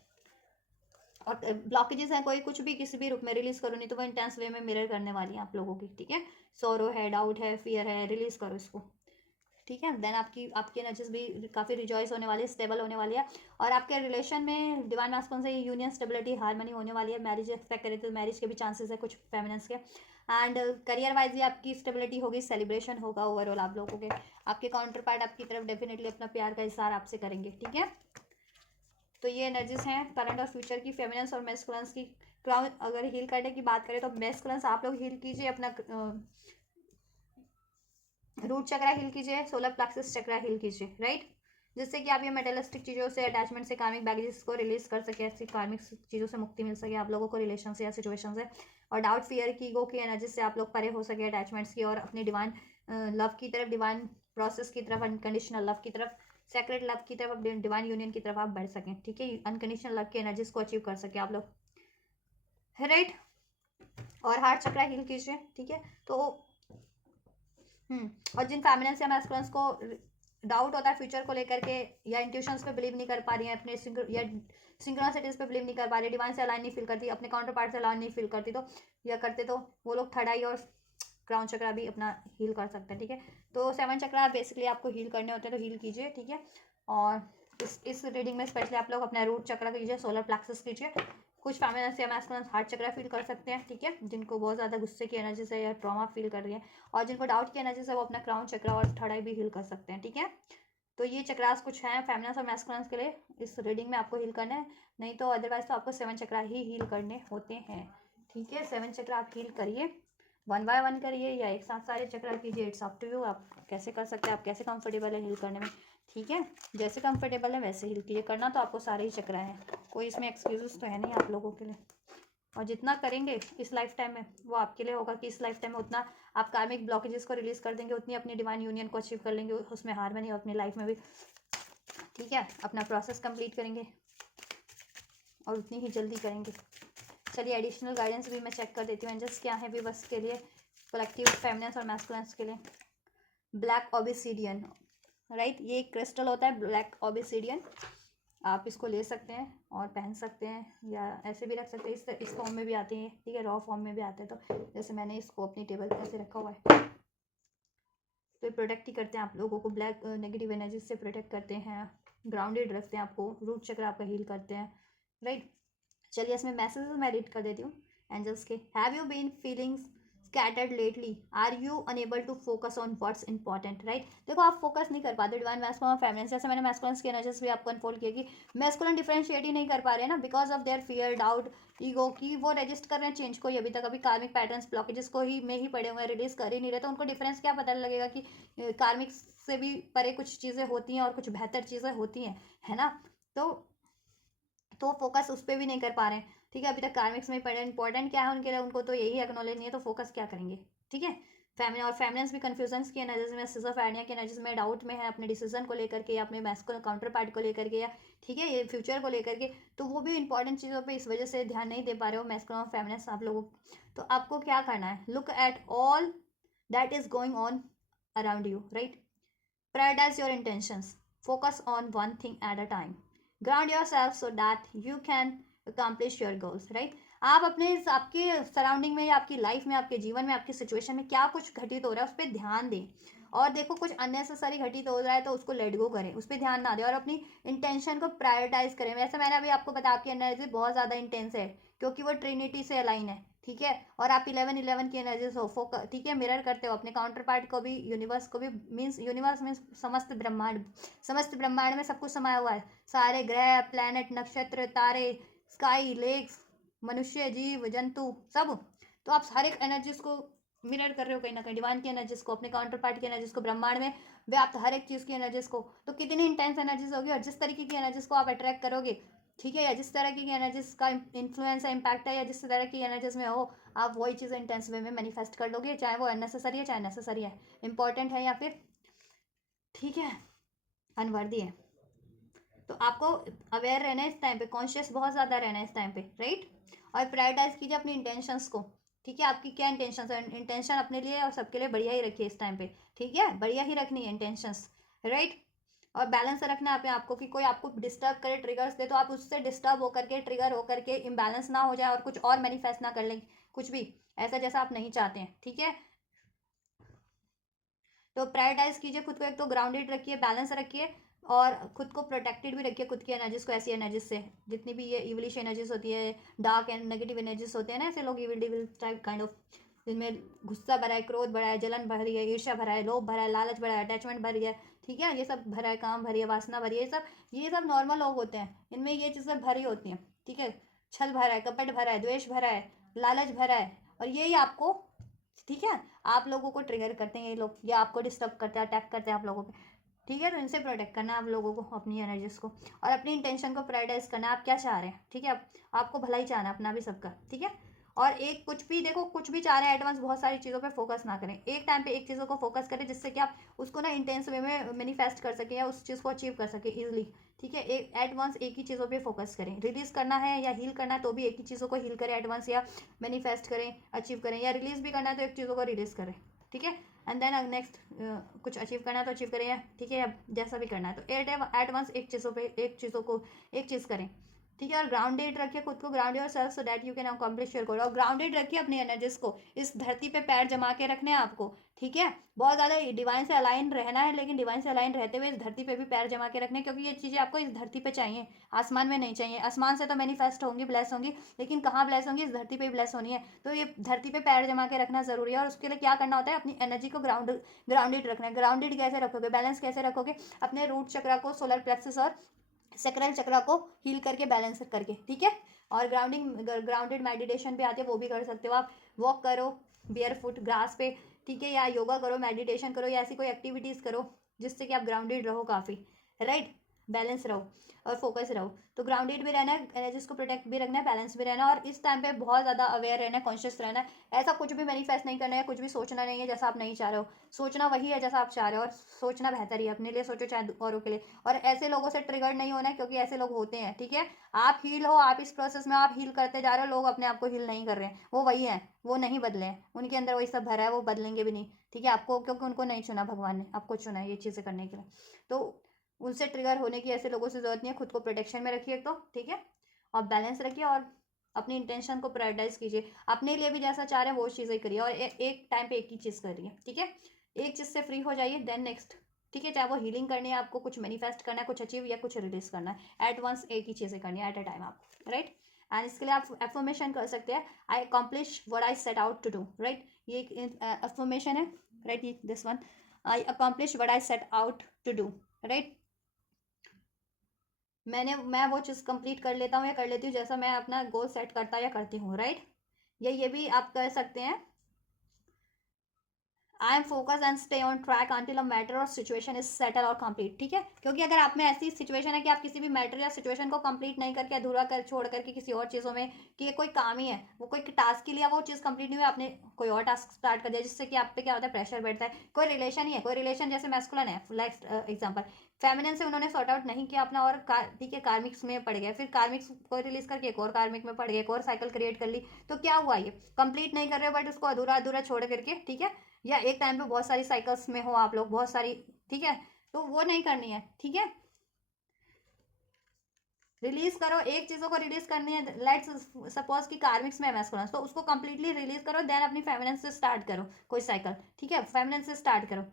और ब्लॉकेजेस हैं कोई कुछ भी किसी भी रूप में रिलीज करो, नहीं तो वो इंटेंस वे में मिरर करने वाली है आप लोगों की, ठीक है। सोरो है, डाउट है, फियर है, रिलीज करो इसको, ठीक है। देन आपकी एनर्जीज भी काफ़ी रिजॉइस होने वाली है, स्टेबल होने वाली है। और आपके रिलेशन में डिवाइन मास्कुलिन से यूनियन, स्टेबिलिटी, हार्मनी होने वाली है। मैरिज एक्सपेक्ट करें तो मैरिज के भी चांसेस है कुछ फेमिनिन्स के। एंड करियर वाइज भी आपकी स्टेबिलिटी होगी, सेलिब्रेशन होगा ओवरऑल आप लोगों के। आपके काउंटर पार्ट आपकी तरफ डेफिनेटली अपना प्यार का इजहार आपसे करेंगे, ठीक है। तो ये एनर्जीज हैं करंट और फ्यूचर की, फेमिनिन्स और मैस्कुलिन्स की। क्राउन अगर हील करने की बात करें तो मैस्कुलिन्स आप लोग हील कीजिए, अपना रूट चक्रा हील कीजिए, सोलर प्लेक्सस चक्रा हील कीजिए, राइट। जिससे कि आप ये मेटेलिस्टिक चीज़ों से, अटैचमेंट से, कार्मिक बैगेजेस को रिलीज कर सके, ऐसी कार्मिक चीज़ों से मुक्ति मिल सके आप लोगों को, रिलेशन से या सिचुएशन से। और डाउट, फियर की, ईगो की एनर्जी से आप लोग परे हो सके, अटैचमेंट्स की, और अपनी डिवाइन लव की तरफ, डिवाइन प्रोसेस की तरफ, अनकंडीशनल लव की तरफ, सेक्रेट लव की तरफ, डिवाइन यूनियन की तरफ आप बढ़ सकें, ठीक है। अनकंडीशनल लव की एनर्जीज को अचीव कर सके आप लोग, राइट। और हार्ट चक्रा हील कीजिए, ठीक है। तो और जिन फेमिनिन्स या मैस्कुलिन्स को डाउट होता है फ्यूचर को लेकर के, या इंट्यूशंस पे बिलीव नहीं कर पा रही है, अपने या सिंक्रोनिसिटीज पे बिलीव नहीं कर पा रही, डिवाइन से अलाइन नहीं फील करती, अपने काउंटर पार्ट से अलाइन नहीं फील करती, तो या करते तो वो लोग थर्ड आई और क्राउन चक्रा भी अपना हील कर सकते हैं, ठीक है। तो 7 चक्रा बेसिकली आपको हील करने होते हैं, तो हील कीजिए, ठीक है। और इस रीडिंग में स्पेशली आप लोग अपना रूट चक्रा कीजिए, सोलर प्लेक्सस कीजिए। कुछ फेमिनिन्स या मैस्कुलिन्स हार्ट चक्रा फील कर सकते हैं, ठीक है, जिनको बहुत ज़्यादा गुस्से की एनर्जी से या ट्रॉमा फील कर रही है। और जिनको डाउट की एनर्जी से वो अपना क्राउन चक्रा और थर्ड आई भी हील कर सकते हैं, ठीक है। तो ये चक्रास कुछ हैं फेमिनिन्स और मैस्कुलिन्स के लिए इस रीडिंग में आपको हील करना है। नहीं तो अदरवाइज तो आपको 7 चक्रा ही हील करने होते हैं, ठीक है। 7 चक्रा आप हील करिए, 1 बाय 1 करिए या एक साथ सारे चक्रा कीजिए, इट्स अप टू यू, आप कैसे कर सकते हैं, आप कैसे कंफर्टेबल है हील करने में, ठीक है। जैसे कंफर्टेबल है वैसे हील कीजिए, करना तो आपको सारे ही चक्रा हैं, कोई इसमें एक्सक्यूजेस तो है नहीं आप लोगों के लिए। और जितना करेंगे इस लाइफ टाइम में वो आपके लिए होगा, कि इस लाइफ टाइम में उतना आप कार्मिक ब्लॉकेजेस को रिलीज कर देंगे, उतनी अपनी डिवाइन यूनियन को अचीव कर लेंगे, उसमें हार्मनी और अपनी लाइफ में भी, ठीक है, अपना प्रोसेस कंप्लीट करेंगे और उतनी ही जल्दी करेंगे। चलिए एडिशनल गाइडेंस भी मैं चेक कर देती हूँ एंजल्स क्या है भी बस के लिए, कलेक्टिव फेमिनिन्स और मैस्कुलिन्स के लिए। ब्लैक ऑबिसिडियन, राइट, ये एक क्रिस्टल होता है ब्लैक ऑबिसिडियन, आप इसको ले सकते हैं और पहन सकते हैं, या ऐसे भी रख सकते हैं, इस फॉर्म में भी आते हैं, ठीक है, रॉ फॉर्म में भी आते हैं। तो जैसे मैंने इसको अपनी टेबल पर ऐसे रखा हुआ है, तो ये प्रोटेक्ट ही करते हैं आप लोगों को, ब्लैक नेगेटिव एनर्जी से प्रोटेक्ट करते हैं, ग्राउंडेड रखते हैं आपको, रूट चक्र आपका हील करते हैं, राइट। चलिए इसमें मैसेज मैं रीड कर देती हूँ एंजल्स के। Have you been feelings scattered lately? Are you unable to focus on what's important? Right? देखो आप फोकस नहीं कर पाते डिवाइन मैस्कुलिन और फेमिनिन, जैसे मैंने मैस्कुलिन की एनर्जीज भी आपको अनफोल्ड किया कि मैस्कुलिन डिफरेंशिएट ही नहीं कर पा रहे हैं ना, because of there fear, doubt, ego की वो रजिस्ट कर रहे हैं चेंज को ही, अभी तक अभी कार्मिक पैटर्न्स ब्लॉकेजेस को ही में ही पड़े हुए हैं, रिलीज कर ही नहीं रहे, तो उनको डिफरेंस क्या पता लगेगा कि कार्मिक से भी परे कुछ चीज़ें होती हैं और कुछ बेहतर चीज़ें होती हैं, है ना। तो फोकस उस पर भी नहीं कर पा रहे हैं, ठीक है, अभी तक कार्मिक्स में पढ़े, इंपॉर्टेंट क्या है उनके लिए, उनको तो यही एक्नॉलेज नहीं है, तो फोकस क्या करेंगे, ठीक है। फेमिनिन और फेमिनिन्स भी कंफ्यूजन्स की एनर्जीज में, सिजोफ्रेनिया की एनर्जीज में, डाउट में है अपने डिसीजन को लेकर के, या अपने मैस्कुलिन काउंटर पार्ट को लेकर के, या ठीक है ये फ्यूचर को लेकर के, तो वो भी इंपॉर्टेंट चीज़ों पे इस वजह से ध्यान नहीं दे पा रहे हो मैस्कुलिन और फेमिनिन्स आप लोगों। तो आपको क्या करना है, look at all that is going on around you, right. Prioritize your intentions. Focus on one thing at a time. Ground yourself so that you can accomplish your goals. Right? आप अपने आपके सराउंडिंग में या आपकी life में, आपके जीवन में, आपकी सिचुएशन में क्या कुछ घटित हो रहा है उस पर ध्यान दें। और देखो कुछ अननेसेसरी घटित हो रहा है तो उसको लेट गो करें, उस पर ध्यान ना दें, और अपनी इंटेंशन को प्रायोरिटाइज करें। वैसे मैंने अभी आपको बताया आपकी एनर्जी बहुत ज़्यादा इंटेंस है, क्योंकि वो ट्रिनिटी से अलाइन है, ठीक है। और आप 11-11 की एनर्जी हो फोकस, ठीक है, मिरर करते हो अपने काउंटर पार्ट को भी, यूनिवर्स को भी, मीन्स यूनिवर्स मीन्स समस्त ब्रह्मांड, समस्त ब्रह्मांड में सब कुछ समाया हुआ है, सारे ग्रह, प्लैनेट, नक्षत्र, तारे, स्काई, लेक्स, मनुष्य, जीव, जंतु, सब। तो आप हर एक एनर्जीज को मिरर कर रहे हो कहीं ना कहीं, डिवाइन की एनर्जीज को, अपने काउंटर पार्ट की एनर्जीज को, ब्रह्मांड में व्याप्त हर एक चीज़ की एनर्जीज को। तो कितनी इंटेंस एनर्जीज होगी, और जिस तरीके की एनर्जीज को आप अट्रैक्ट करोगे, ठीक है, या जिस तरह की एनर्जीज का इन्फ्लुएंस है, इम्पैक्ट है, या जिस तरह की एनर्जीज में हो, आप वही चीज़ इंटेंस वे में मैनिफेस्ट कर लोगे, चाहे वो अननेसेसरी है चाहे नेसेसरी है, इंपॉर्टेंट है या फिर, ठीक है, अनवर्दी है। तो आपको अवेयर रहना है इस टाइम पे, कॉन्शियस बहुत ज़्यादा रहना है इस टाइम पे, राइट। और प्रायोरिटाइज कीजिए अपनी इंटेंशंस को, ठीक है, आपकी क्या इंटेंशन है, इंटेंशन अपने लिए और सबके लिए बढ़िया ही रखिए इस टाइम पे, ठीक है, बढ़िया ही रखनी है इंटेंशंस, राइट। और बैलेंस रखना है आपको कि कोई आपको डिस्टर्ब करे, ट्रिगर्स दे, तो आप उससे डिस्टर्ब होकर के, ट्रिगर होकर के इम्बैलेंस ना हो जाए और कुछ और मैनिफेस्ट ना कर लें, कुछ भी ऐसा जैसा आप नहीं चाहते हैं, ठीक है। तो प्रायोरिटाइज कीजिए खुद को, एक तो ग्राउंडेड रखिए, बैलेंस रखिए, और खुद को प्रोटेक्टेड भी रखिए खुद की एनर्जीज को, ऐसी एनर्जीज से जितनी भी ये इवलिश एनर्जीज होती है, डार्क एंड नेगेटिव एनर्जीज होते हैं ना, ऐसे लोग इविल डिविल टाइप काइंड ऑफ, जिनमें गुस्सा भरा है, क्रोध भरा है, जलन भरी है, ईर्ष्या भरा है, लोभ भरा है, लालच भरा है, अटैचमेंट भरी है, ठीक है, ये सब भरा है, काम भरी है, वासना भरी है, ये सब नॉर्मल लोग होते हैं, इनमें ये चीज़ें भरी होती हैं, ठीक है। छल भरा है, कपट भरा है, द्वेष भरा है, लालच भरा है, और यही आपको, ठीक है, आप लोगों को ट्रिगर करते हैं ये लोग, ये आपको डिस्टर्ब करते हैं, अटैक करते हैं आप लोगों पे, ठीक है। तो इनसे प्रोटेक्ट करना है आप लोगों को, अपनी एनर्जीज को, और अपनी इंटेंशन को प्रायोरिटाइज करना है, आप क्या चाह रहे हैं, ठीक है, आपको भला ही चाहना है अपना भी सबका, ठीक है। और एक कुछ भी देखो, कुछ भी चाह रहे हैं एडवांस, बहुत सारी चीज़ों पे फोकस ना करें, एक टाइम पे एक चीज़ों को फोकस करें, जिससे कि आप उसको ना इंटेंस वे में मैनिफेस्ट कर सकें या उस चीज़ को अचीव कर सकें इजिली, ठीक है। एक एडवांस एक ही चीज़ों पे फोकस करें, रिलीज करना है या हील करना है तो भी एक ही चीज़ों को हील करें एडवांस, या मैनिफेस्ट करें, अचीव करें, या रिलीज भी करना है तो एक चीज़ों को रिलीज करें, ठीक है। एंड देन नेक्स्ट कुछ अचीव करना है तो अचीव करें, ठीक है, या जैसा भी करना है तो एट वंस एक चीज़ करें, ठीक है। और ग्राउंडेड रखिए खुद को, ground your self so that you can accomplish your goal, और ग्राउंडेड रखिए अपनी एनर्जीज को, इस धरती पे पैर जमा के रखने हैं आपको, ठीक है। बहुत ज़्यादा डिवाइन से अलाइन रहना है, लेकिन डिवाइन से अलाइन रहते हुए इस धरती पे भी पैर जमा के रखने, क्योंकि ये चीज़ें आपको इस धरती पे चाहिए, आसमान में नहीं चाहिए। आसमान से तो मैनिफेस्ट होंगी, ब्लेस होंगी, लेकिन कहाँ ब्लेस होंगी, इस धरती पे ही ब्लेस होनी है। तो ये धरती पे पैर जमा के रखना जरूरी है, और उसके लिए क्या करना होता है, अपनी एनर्जी को ग्राउंडेड रखना है। ग्राउंडेड कैसे रखोगे, बैलेंस कैसे रखोगे, अपने रूट चक्रा को, सोलर प्लेक्सस और सेक्रल चक्रा को हील करके, बैलेंस करके, ठीक है। और ग्राउंडेड मेडिटेशन भी आती है, वो भी कर सकते हो आप, वॉक करो बेयर फुट ग्रास पे, ठीक है, या योगा करो, मेडिटेशन करो, या ऐसी कोई एक्टिविटीज़ करो जिससे कि आप ग्राउंडेड रहो काफ़ी, राइट, बैलेंस रहो और फोकस रहो। तो ग्राउंडेड भी रहना है, एनर्जीज को प्रोटेक्ट भी रखना है, बैलेंस भी रहना है, और इस टाइम पे बहुत ज़्यादा अवेयर रहना है, कॉन्शियस रहना है। ऐसा कुछ भी मैनिफेस्ट नहीं करना है, कुछ भी सोचना नहीं है जैसा आप नहीं चाह रहे हो, सोचना वही है जैसा आप चाह रहे हो, और सोचना बेहतर ही है, अपने लिए सोचो चाहे औरों के लिए। और ऐसे लोगों से ट्रिगर नहीं होना है, क्योंकि ऐसे लोग होते हैं, ठीक है। आप हील हो, आप इस प्रोसेस में आप हील करते जा रहे हो, लोग अपने आप को हील नहीं कर रहे हैं, वो वही है, वो नहीं बदले हैं, उनके अंदर वही सब भरा है, वो बदलेंगे भी नहीं, ठीक है। आपको, क्योंकि उनको नहीं चुना भगवान ने, आपको चुना है ये चीज़ें करने के लिए। तो उनसे ट्रिगर होने की, ऐसे लोगों से जरूरत नहीं है। खुद को प्रोटेक्शन में रखिए तो, ठीक है, और बैलेंस रखिए, और अपनी इंटेंशन को प्रायोरिटाइज कीजिए, अपने लिए भी जैसा चाह रहे हैं वो चीज़ें करिए, और एक टाइम पे एक ही चीज़ करिए, ठीक है। एक चीज़ से फ्री हो जाइए, देन नेक्स्ट, ठीक है। चाहे वो हीलिंग करनी है आपको, कुछ मैनिफेस्ट करना है, कुछ अचीव या कुछ रिलीज करना है, एट वंस एक ही चीज़ें करनी है एट अ टाइम आपको, राइट। एंड इसके लिए आप एफर्मेशन कर सकते हैं, I accomplish what I set out to do, right. ये एक एफर्मेशन है, right, this one, I accomplish what I set out to do, right. मैं वो चीज़ कंप्लीट कर लेता हूँ या कर लेती हूँ जैसा मैं अपना गोल सेट करता या करती हूँ, राइट। ये भी आप कर सकते हैं, I am focus and stay on track until a matter और सिचुएशन इज सेटल और कंप्लीट, ठीक है। क्योंकि अगर आप में ऐसी सिचुएशन है कि आप किसी भी मैटर या सिचुएशन को कंप्लीट नहीं करके, अधूरा कर छोड़ करके किसी और चीज़ों में, कि ये कोई काम ही है, वो कोई टास्क के लिए वो चीज़ कंप्लीट नहीं हुई, आपने कोई और टास्क स्टार्ट कर दिया, जिससे कि आप पे क्या होता है, प्रेशर बैठता है। कोई रिलेशन ही है, कोई रिलेशन जैसे मैस्कुलिन है, लाइक एग्जाम्पल, फेमिनिन से उन्होंने सॉर्ट आउट नहीं किया अपना, और ठीक है, कार्मिक्स में पड़ गए, फिर कार्मिक्स को रिलीज करके एक और कार्मिक में पड़ गए, एक और साइकिल क्रिएट कर ली, तो क्या हुआ, ये कंप्लीट नहीं कर रहे हो, बट उसको अधूरा अधूरा छोड़ करके, ठीक है। या एक टाइम पे बहुत सारी साइकिल्स में हो आप लोग, बहुत सारी, ठीक है, तो वो नहीं करनी है, ठीक है। रिलीज करो, एक चीज़ों को रिलीज करनी है, लेट्स सपोज कि कार्मिक्स में मैस्कुलिन, तो उसको कंप्लीटली रिलीज करो, देन अपनी फेमिनिन से स्टार्ट करो कोई साइकिल, ठीक है, फेमिनिन से स्टार्ट करो,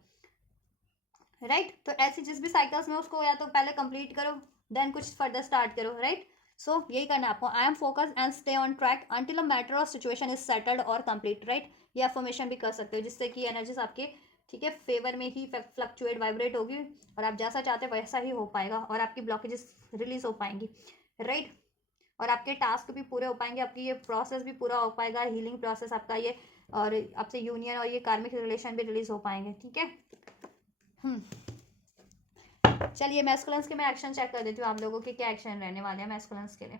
राइट। तो ऐसी जिस भी साइकिल्स में, उसको या तो पहले कंप्लीट करो, देन कुछ फर्दर स्टार्ट करो, राइट। सो यही करना है आपको, I am focus and stay on track until a matter और सिचुएशन इज सेटल्ड और कंप्लीट, राइट। ये अफर्मेशन भी कर सकते हो, जिससे कि एनर्जीज आपके, ठीक है, फेवर में ही फ्लक्चुएट, वाइब्रेट होगी, और आप जैसा चाहते हैं वैसा ही हो पाएगा, और आपकी ब्लॉकेजेस रिलीज हो पाएंगी, राइट। और आपके टास्क भी पूरे हो पाएंगे, आपकी ये प्रोसेस भी पूरा हो पाएगा, हीलिंग प्रोसेस आपका ये, और आपसे यूनियन और ये कार्मिक रिलेशन भी रिलीज हो पाएंगे, ठीक है। चलिए मैस्कुलिन्स के मैं एक्शन चेक कर देती हूँ आप लोगों के क्या एक्शन रहने वाले हैं मैस्कुलिन्स के लिए।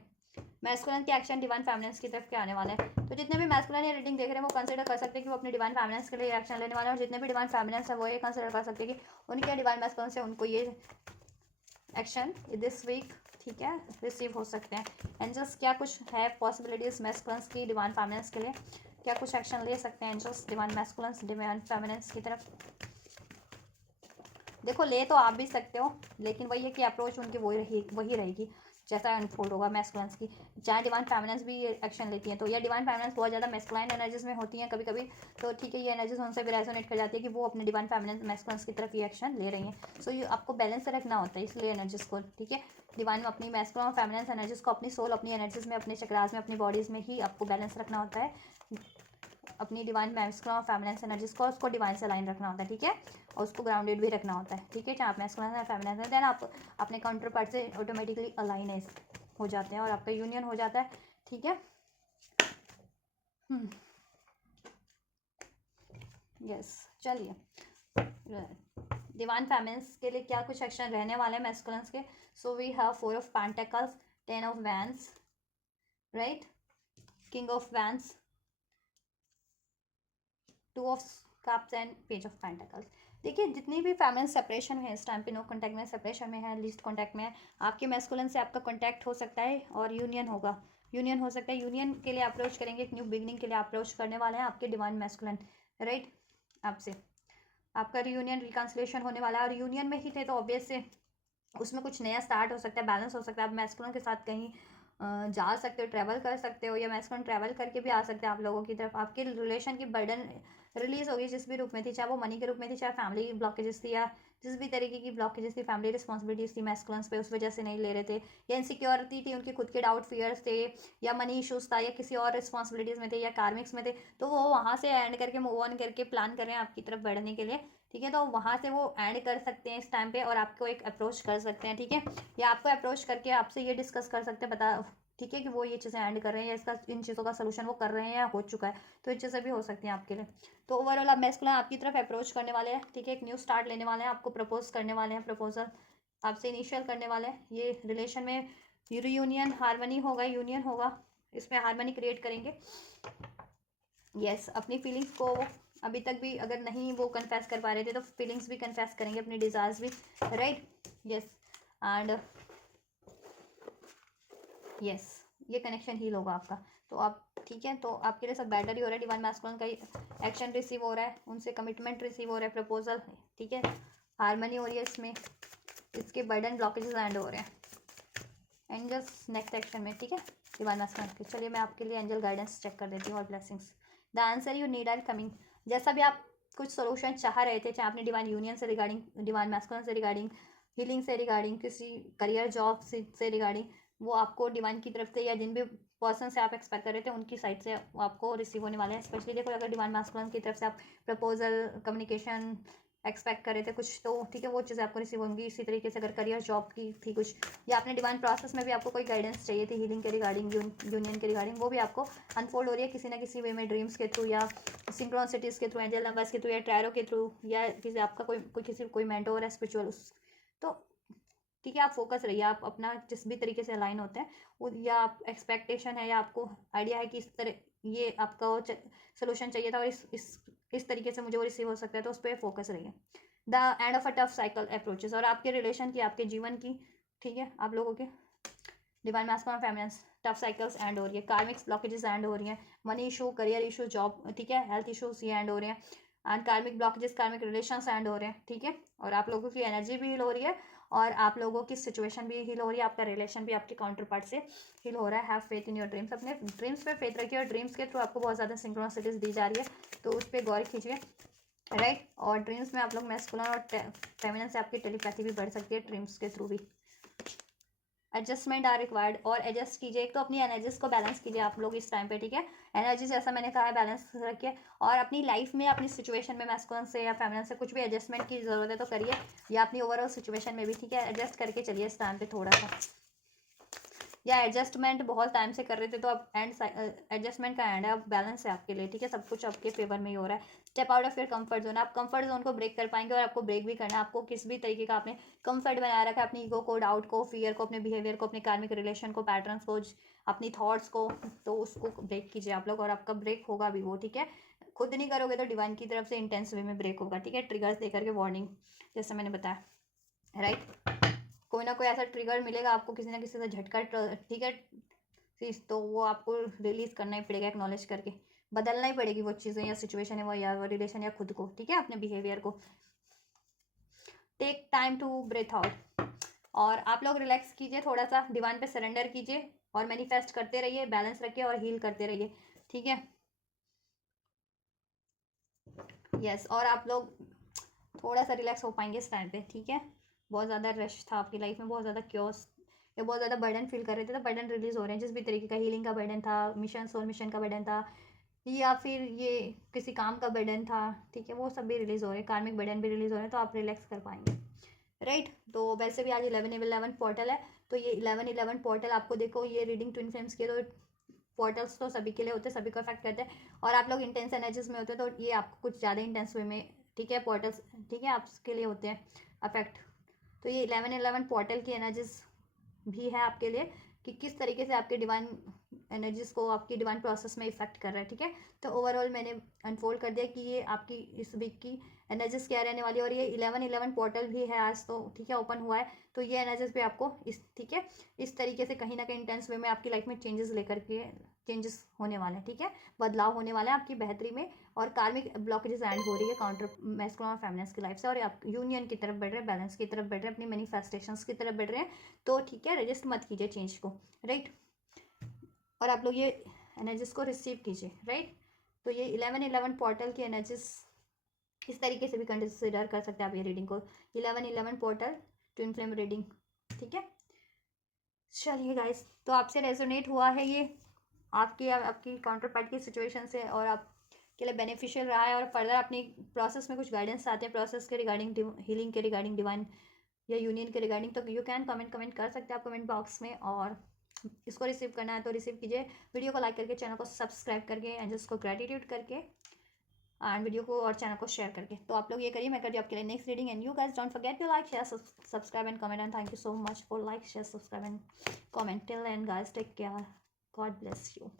मैस्कुलिन के एक्शन डिवाइन फेमिनिन्स की तरफ क्या आने वाला है, तो जितने भी मैस्कुलिन ये रीडिंग देख रहे हैं वो कंसिडर कर सकते हैं कि वो अपने डिवाइन फेमिनिन्स के लिए एक्शन लेने वाले हैं, और जितने भी डिवाइन फेमिनिन्स है वो ये कंसिडर कर सकते हैं कि उनके डिवाइन मैस्कुलिन से उनको ये एक्शन दिस वीक, ठीक है, रिसीव हो सकते हैं। एंजल्स क्या कुछ है पॉसिबिलिटीज मैस्कुलिन्स की डिवाइन फेमिनिन्स के लिए, क्या कुछ एक्शन ले सकते हैं angels divine masculines divine feminines की तरफ। देखो ले तो आप भी सकते हो, लेकिन वही है कि अप्रोच उनकी वही रहेगी जैसा अनफोल्ड होगा मैस्कुलिन्स की। चाहे डिवाइन फेमिनिन्स भी एक्शन लेती हैं, तो ये डिवाइन फेमिनिन्स बहुत ज़्यादा मैस्कुलाइन एनर्जीज में होती हैं कभी कभी, तो ठीक है ये एनर्जीज उनसे भी रेजोनेट कर जाती है कि वो अपने डिवाइन फेमिनिन मैस्कुलिन्स की तरफ ये एक्शन ले रही हैं। सो ये आपको बैलेंस रखना होता है इसलिए एनर्जीज को, ठीक है। डिवाइन में अपनी मैस्कुलिन और फेमिनिन एनर्जीज को अपनी सोल, अपनी एनर्जीज में, अपने चक्रास में, अपनी बॉडीज में ही आपको बैलेंस रखना होता है। अपनी डिवाइन मैस्कुलिन और फेमिनिन एनर्जीज को उसको डिवाइन से लाइन रखना होता है, ठीक है, और उसको ग्राउंडेड भी रखना होता है, ठीक है। चाहे आप मैस्कुलिन या फेमिनिन है, देन आप अपने काउंटर पार्ट से ऑटोमेटिकली अलाइन हो जाते हैं और आपका यूनियन हो जाता है, ठीक है। यस चलिए, डिवाइन फेमिनिन्स के लिए क्या कुछ एक्शन रहने वाले हैं मैस्कुलिन्स के। So we have 4 of pentacles, 10 of wands, right, king of wands, 2 of cups and page of pentacles. देखिए जितनी भी फेमिनिन सेपरेशन है इस टाइम पे, नो कॉन्टैक्ट में सेपरेशन में है, लीस्ट कॉन्टैक्ट में है, आपके मैस्कुलिन से आपका कॉन्टैक्ट हो सकता है और यूनियन होगा, यूनियन हो सकता है। यूनियन के लिए अप्रोच करेंगे, एक न्यू बिगनिंग के लिए अप्रोच करने वाले हैं आपके डिवाइन मैस्कुलिन, राइट। आपसे आपका रियूनियन रिकन्सिलेशन होने वाला है, और यूनियन में ही थे तो ऑब्वियस से उसमें कुछ नया स्टार्ट हो सकता है, बैलेंस हो सकता है। आप मैस्कुलिन के साथ कहीं जा सकते हो, ट्रैवल कर सकते हो, या मैस्कुलिन ट्रैवल करके भी आ सकते हैं आप लोगों की तरफ। आपके रिलेशन की बर्डन रिलीज होगी जिस भी रूप में थी, चाहे वो मनी के रूप में थी, चाहे फैमिली ब्लॉकेजेस थी, या जिस भी तरीके की ब्लॉकेजेस थी, फैमिली रिस्पॉन्सिबिलिटीज थी मैस्कुलिन्स पे, उस वजह से नहीं ले रहे थे, या इनसिक्योरिटी थी, उनके खुद के डाउट फियर्स थे, या मनी इशूज था, या किसी और रिस्पॉन्सिबिलिटीज में थे, या कार्मिक्स में थे, तो वो वहाँ से एंड करके मूव ऑन करके प्लान कर रहे हैं आपकी तरफ बढ़ने के लिए, ठीक है। तो वहाँ से वो एंड कर सकते हैं इस टाइम पे और आपको एक अप्रोच कर सकते हैं, ठीक है, या आपको अप्रोच करके आपसे ये डिस्कस कर सकते हैं, बता, ठीक है, कि वो ये चीज़ें एंड कर रहे हैं या इसका इन चीज़ों का सोल्यूशन वो कर रहे हैं या हो चुका है, तो ये चीज़ें भी हो सकती हैं आपके लिए। तो ओवरऑल आप मैस्कुलिन आपकी तरफ अप्रोच करने वाले हैं, ठीक है, एक न्यू स्टार्ट लेने वाले हैं, आपको प्रपोज करने वाले हैं, प्रपोजल आपसे इनिशियल करने वाले हैं। ये रिलेशन में यूनियन हारमनी होगा, यूनियन होगा, इसमें हारमनी क्रिएट करेंगे। यस अपनी फीलिंग्स को अभी तक भी अगर नहीं वो कन्फेस कर पा रहे थे तो फीलिंग्स भी कन्फेस करेंगे, अपनी डिज़ायर्स भी, राइट। यस एंड यस ये कनेक्शन हील होगा आपका, तो आप ठीक है, तो आपके लिए सब बेटर ही हो रहा है। डिवाइन मैस्कुलिन का एक्शन रिसीव हो रहा है, उनसे कमिटमेंट रिसीव हो रहा है, प्रपोजल, ठीक है, हारमनी हो रही है इसमें, इसके बर्डन ब्लॉकेजेस एंड हो रहे हैं एंजल्स नेक्स्ट एक्शन में, ठीक है, डिवाइन मैस्कुलिन के। चलिए मैं आपके लिए एंजल गाइडेंस चेक कर देती हूँ और blessings. The answer you need are coming. जैसा भी आप कुछ सोल्यूशन चाह रहे थे, चाहे आपने डिवाइन यूनियन से रिगार्डिंग, डिवाइन मैस्कुलिन से रिगार्डिंग, हीलिंग से रिगार्डिंग, किसी करियर जॉब से रिगार्डिंग, वो आपको डिवाइन की तरफ से या जिन भी पर्सन से आप एक्सपेक्ट कर रहे थे उनकी साइड से वो आपको रिसीव होने वाले हैं। स्पेशली देखो अगर डिवाइन मैस्कुलिन की तरफ से आप प्रपोजल, कम्युनिकेशन एक्सपेक्ट कर रहे थे कुछ, तो ठीक है वो चीज़ें आपको रिसीव होंगी। इसी तरीके से अगर करियर जॉब की थी कुछ, या आपने डिवाइन प्रोसेस में भी आपको कोई गाइडेंस चाहिए थी हीलिंग के रिगार्डिंग, यूनियन के रिगार्डिंग, वो भी आपको अनफोल्ड हो रही है किसी ना किसी वे में, ड्रीम्स के थ्रू, या सिंक्रोनिसिटीज़ के थ्रू, एंजल नंबर्स के थ्रू, या ट्रैरो के थ्रू, या किसी आपका कोई मेंटोर है स्पिरिचुअल, तो ठीक है आप फोकस रहिए, आप अपना जिस भी तरीके से अलाइन होते हैं वो, या आप एक्सपेक्टेशन है या आपको आइडिया है कि इस तरह ये आपका सोल्यूशन चाहिए था और इस तरीके से मुझे वो रिसीव हो सकता है, तो उस पर फोकस रहिए। The end of a tough cycle approaches, और आपके रिलेशन की, आपके जीवन की, ठीक है, आप लोगों के divine masculine feminine tough cycles and हो रही है, कार्मिक्स ब्लॉकेजेस एंड हो रही हैं, money issue, career issue, job, ठीक है, हेल्थ इशूज ये एंड हो रहे हैं, एंड कार्मिक ब्लॉकेजेस, कार्मिक रिलेशंस एंड हो रहे हैं, ठीक है, और आप लोगों की एनर्जी भी हील हो रही है और आप लोगों की सिचुएशन भी हील हो रही है, आपका रिलेशन भी आपके काउंटर पार्ट से हील हो रहा है। Have faith in your dreams, अपने ड्रीम्स पे फेथ रखिए और ड्रीम्स के थ्रू आपको बहुत ज़्यादा सिंक्रोनिसिटीज दी जा रही है, तो उस पर गौर कीजिए, राइट। और ड्रीम्स में आप लोग मैस्कुलिन और फेमिनिन से आपकी टेलीपैथी भी बढ़ सकती है ड्रीम्स के थ्रू भी। एडजस्टमेंट आर रिक्वायर्ड, और एडजस्ट कीजिए, एक तो अपनी एनर्जीज को बैलेंस कीजिए आप लोग इस टाइम पे, ठीक है, एनर्जी जैसा मैंने कहा है बैलेंस रखिए, और अपनी लाइफ में अपनी सिचुएशन में मैस्कुलिन से या फेमिनिन से कुछ भी एडजस्टमेंट की ज़रूरत है तो करिए, या अपनी ओवरऑल सिचुएशन में भी, ठीक है, एडजस्ट करके चलिए इस टाइम पे थोड़ा सा, या एडजस्टमेंट बहुत टाइम से कर रहे थे तो अब एंड एडजस्टमेंट का एंड है, अब बैलेंस है आपके लिए, ठीक है, सब कुछ आपके फेवर में ही हो रहा है। Step out of your comfort zone, आप कंफर्ट जोन को ब्रेक कर पाएंगे और आपको ब्रेक भी करना है, आपको किस भी तरीके का आपने कंफर्ट बनाया रखा है, अपनी ईगो को, डाउट को, फियर को, अपने बिहेवियर को, अपने कार्मिक रिलेशन को, पैटर्न्स को, अपनी थॉट्स को, तो उसको ब्रेक कीजिए आप लोग, और आपका ब्रेक होगा भी वो, ठीक है, खुद नहीं करोगे तो डिवाइन की तरफ से इंटेंस वे में ब्रेक होगा, ठीक है, ट्रिगर्स देकर के वार्निंग जैसे मैंने बताया, राइट। कोई ना कोई ऐसा ट्रिगर मिलेगा आपको किसी ना किसी से झटका, ठीक है, तो वो आपको रिलीज करना ही पड़ेगा, एक्नॉलेज करके बदलना ही पड़ेगी वो चीज़ें या सिचुएशन है वो, या वो रिलेशन या खुद को, ठीक है, अपने बिहेवियर को। Take time to breathe out. और आप लोग रिलैक्स कीजिए, थोड़ा सा डिवाइन पे सरेंडर कीजिए और मैनिफेस्ट करते रहिए, बैलेंस रखिए और हील करते रहिए, ठीक है। यस, और आप लोग थोड़ा सा रिलैक्स हो पाएंगे इस टाइम पे, ठीक है। बहुत ज़्यादा रश था आपकी लाइफ में, बहुत ज़्यादा क्योस या बहुत ज़्यादा बर्डन फील कर रहे थे, तो बर्डन रिलीज हो रहे हैं। जिस भी तरीके का हीलिंग का बर्डन था, मिशन सोल मिशन का बर्डन था, या फिर ये किसी काम का बर्डन था, ठीक है, वो सब भी रिलीज हो रहे हैं, कार्मिक बर्डन भी रिलीज हो रहे हैं, तो आप रिलैक्स कर पाएंगे, राइट। तो वैसे भी आज 11/11 पोर्टल है, तो ये 11/11 पोर्टल आपको देखो, ये रीडिंग ट्विन फ्लेम्स की, तो पोर्टल्स तो सभी के लिए होते हैं, सभी को अफेक्ट करते हैं, और आप लोग इंटेंस एनर्जीज में होते हैं, तो ये आपको कुछ ज़्यादा इंटेंस वे में, ठीक है, पोर्टल्स, ठीक है, आपके लिए होते हैं अफेक्ट। तो ये 11/11 पोर्टल की एनर्जीज भी है आपके लिए, कि किस तरीके से आपके डिवाइन एनर्जीज को आपकी डिवाइन प्रोसेस में इफेक्ट कर रहा है, ठीक है। तो ओवरऑल मैंने अनफोल्ड कर दिया कि ये आपकी इस वीक की एनर्जीज क्या रहने वाली है, और ये 11/11 पोर्टल भी है आज, तो ठीक है, ओपन हुआ है, तो ये एनर्जीज भी आपको इस, ठीक है, इस तरीके से कहीं ना कहीं इंटेंस वे में आपकी लाइफ में चेंजेस लेकर के चेंजेस होने वाले हैं, ठीक है, बदलाव होने वाले हैं आपकी बेहतरी में, और कार्मिक ब्लॉकेजेस एंड हो रही है काउंटर मैस्कुलिन और फेमिनिन की लाइफ से, और आप यूनियन की तरफ बढ़ रहे हैं, बैलेंस की तरफ बढ़ रहे हैं, अपनी मैनिफेस्टेशंस की तरफ बढ़ रहे हैं, तो ठीक है, रजिस्ट मत कीजिए चेंज को, राइट। और आप लोग ये एनर्जीज को रिसीव कीजिए, राइट। तो ये 11/11 पोर्टल की एनर्जीज इस तरीके से भी कंसिडर कर सकते हैं आप ये रीडिंग को, 11/11 पोर्टल ट्विन फ्लेम रीडिंग, ठीक है। चलिए गाइस, तो आपसे रेजोनेट हुआ है ये आपकी आपकी काउंटर पार्ट की सिचुएशन से, और आपके लिए बेनिफिशियल रहा है, और फर्दर अपनी प्रोसेस में कुछ गाइडेंस आते हैं प्रोसेस के रिगार्डिंग, हीलिंग के रिगार्डिंग, डिवाइन या यूनियन के रिगार्डिंग, तो यू कैन कमेंट कर सकते हैं आप कमेंट बॉक्स में, और इसको रिसीव करना है तो रिसीव कीजिए, वीडियो को लाइक करके, चैनल को सब्सक्राइब करके, एंजल्स को ग्रेटिट्यूड करके, एंड वीडियो को और चैनल को शेयर करके, तो आप लोग ये करिए, मैं कर दी आपके लिए next reading, and you guys don't forget to like share subscribe and comment, and thank you so much for like share subscribe and comment till and guys take care, God bless you.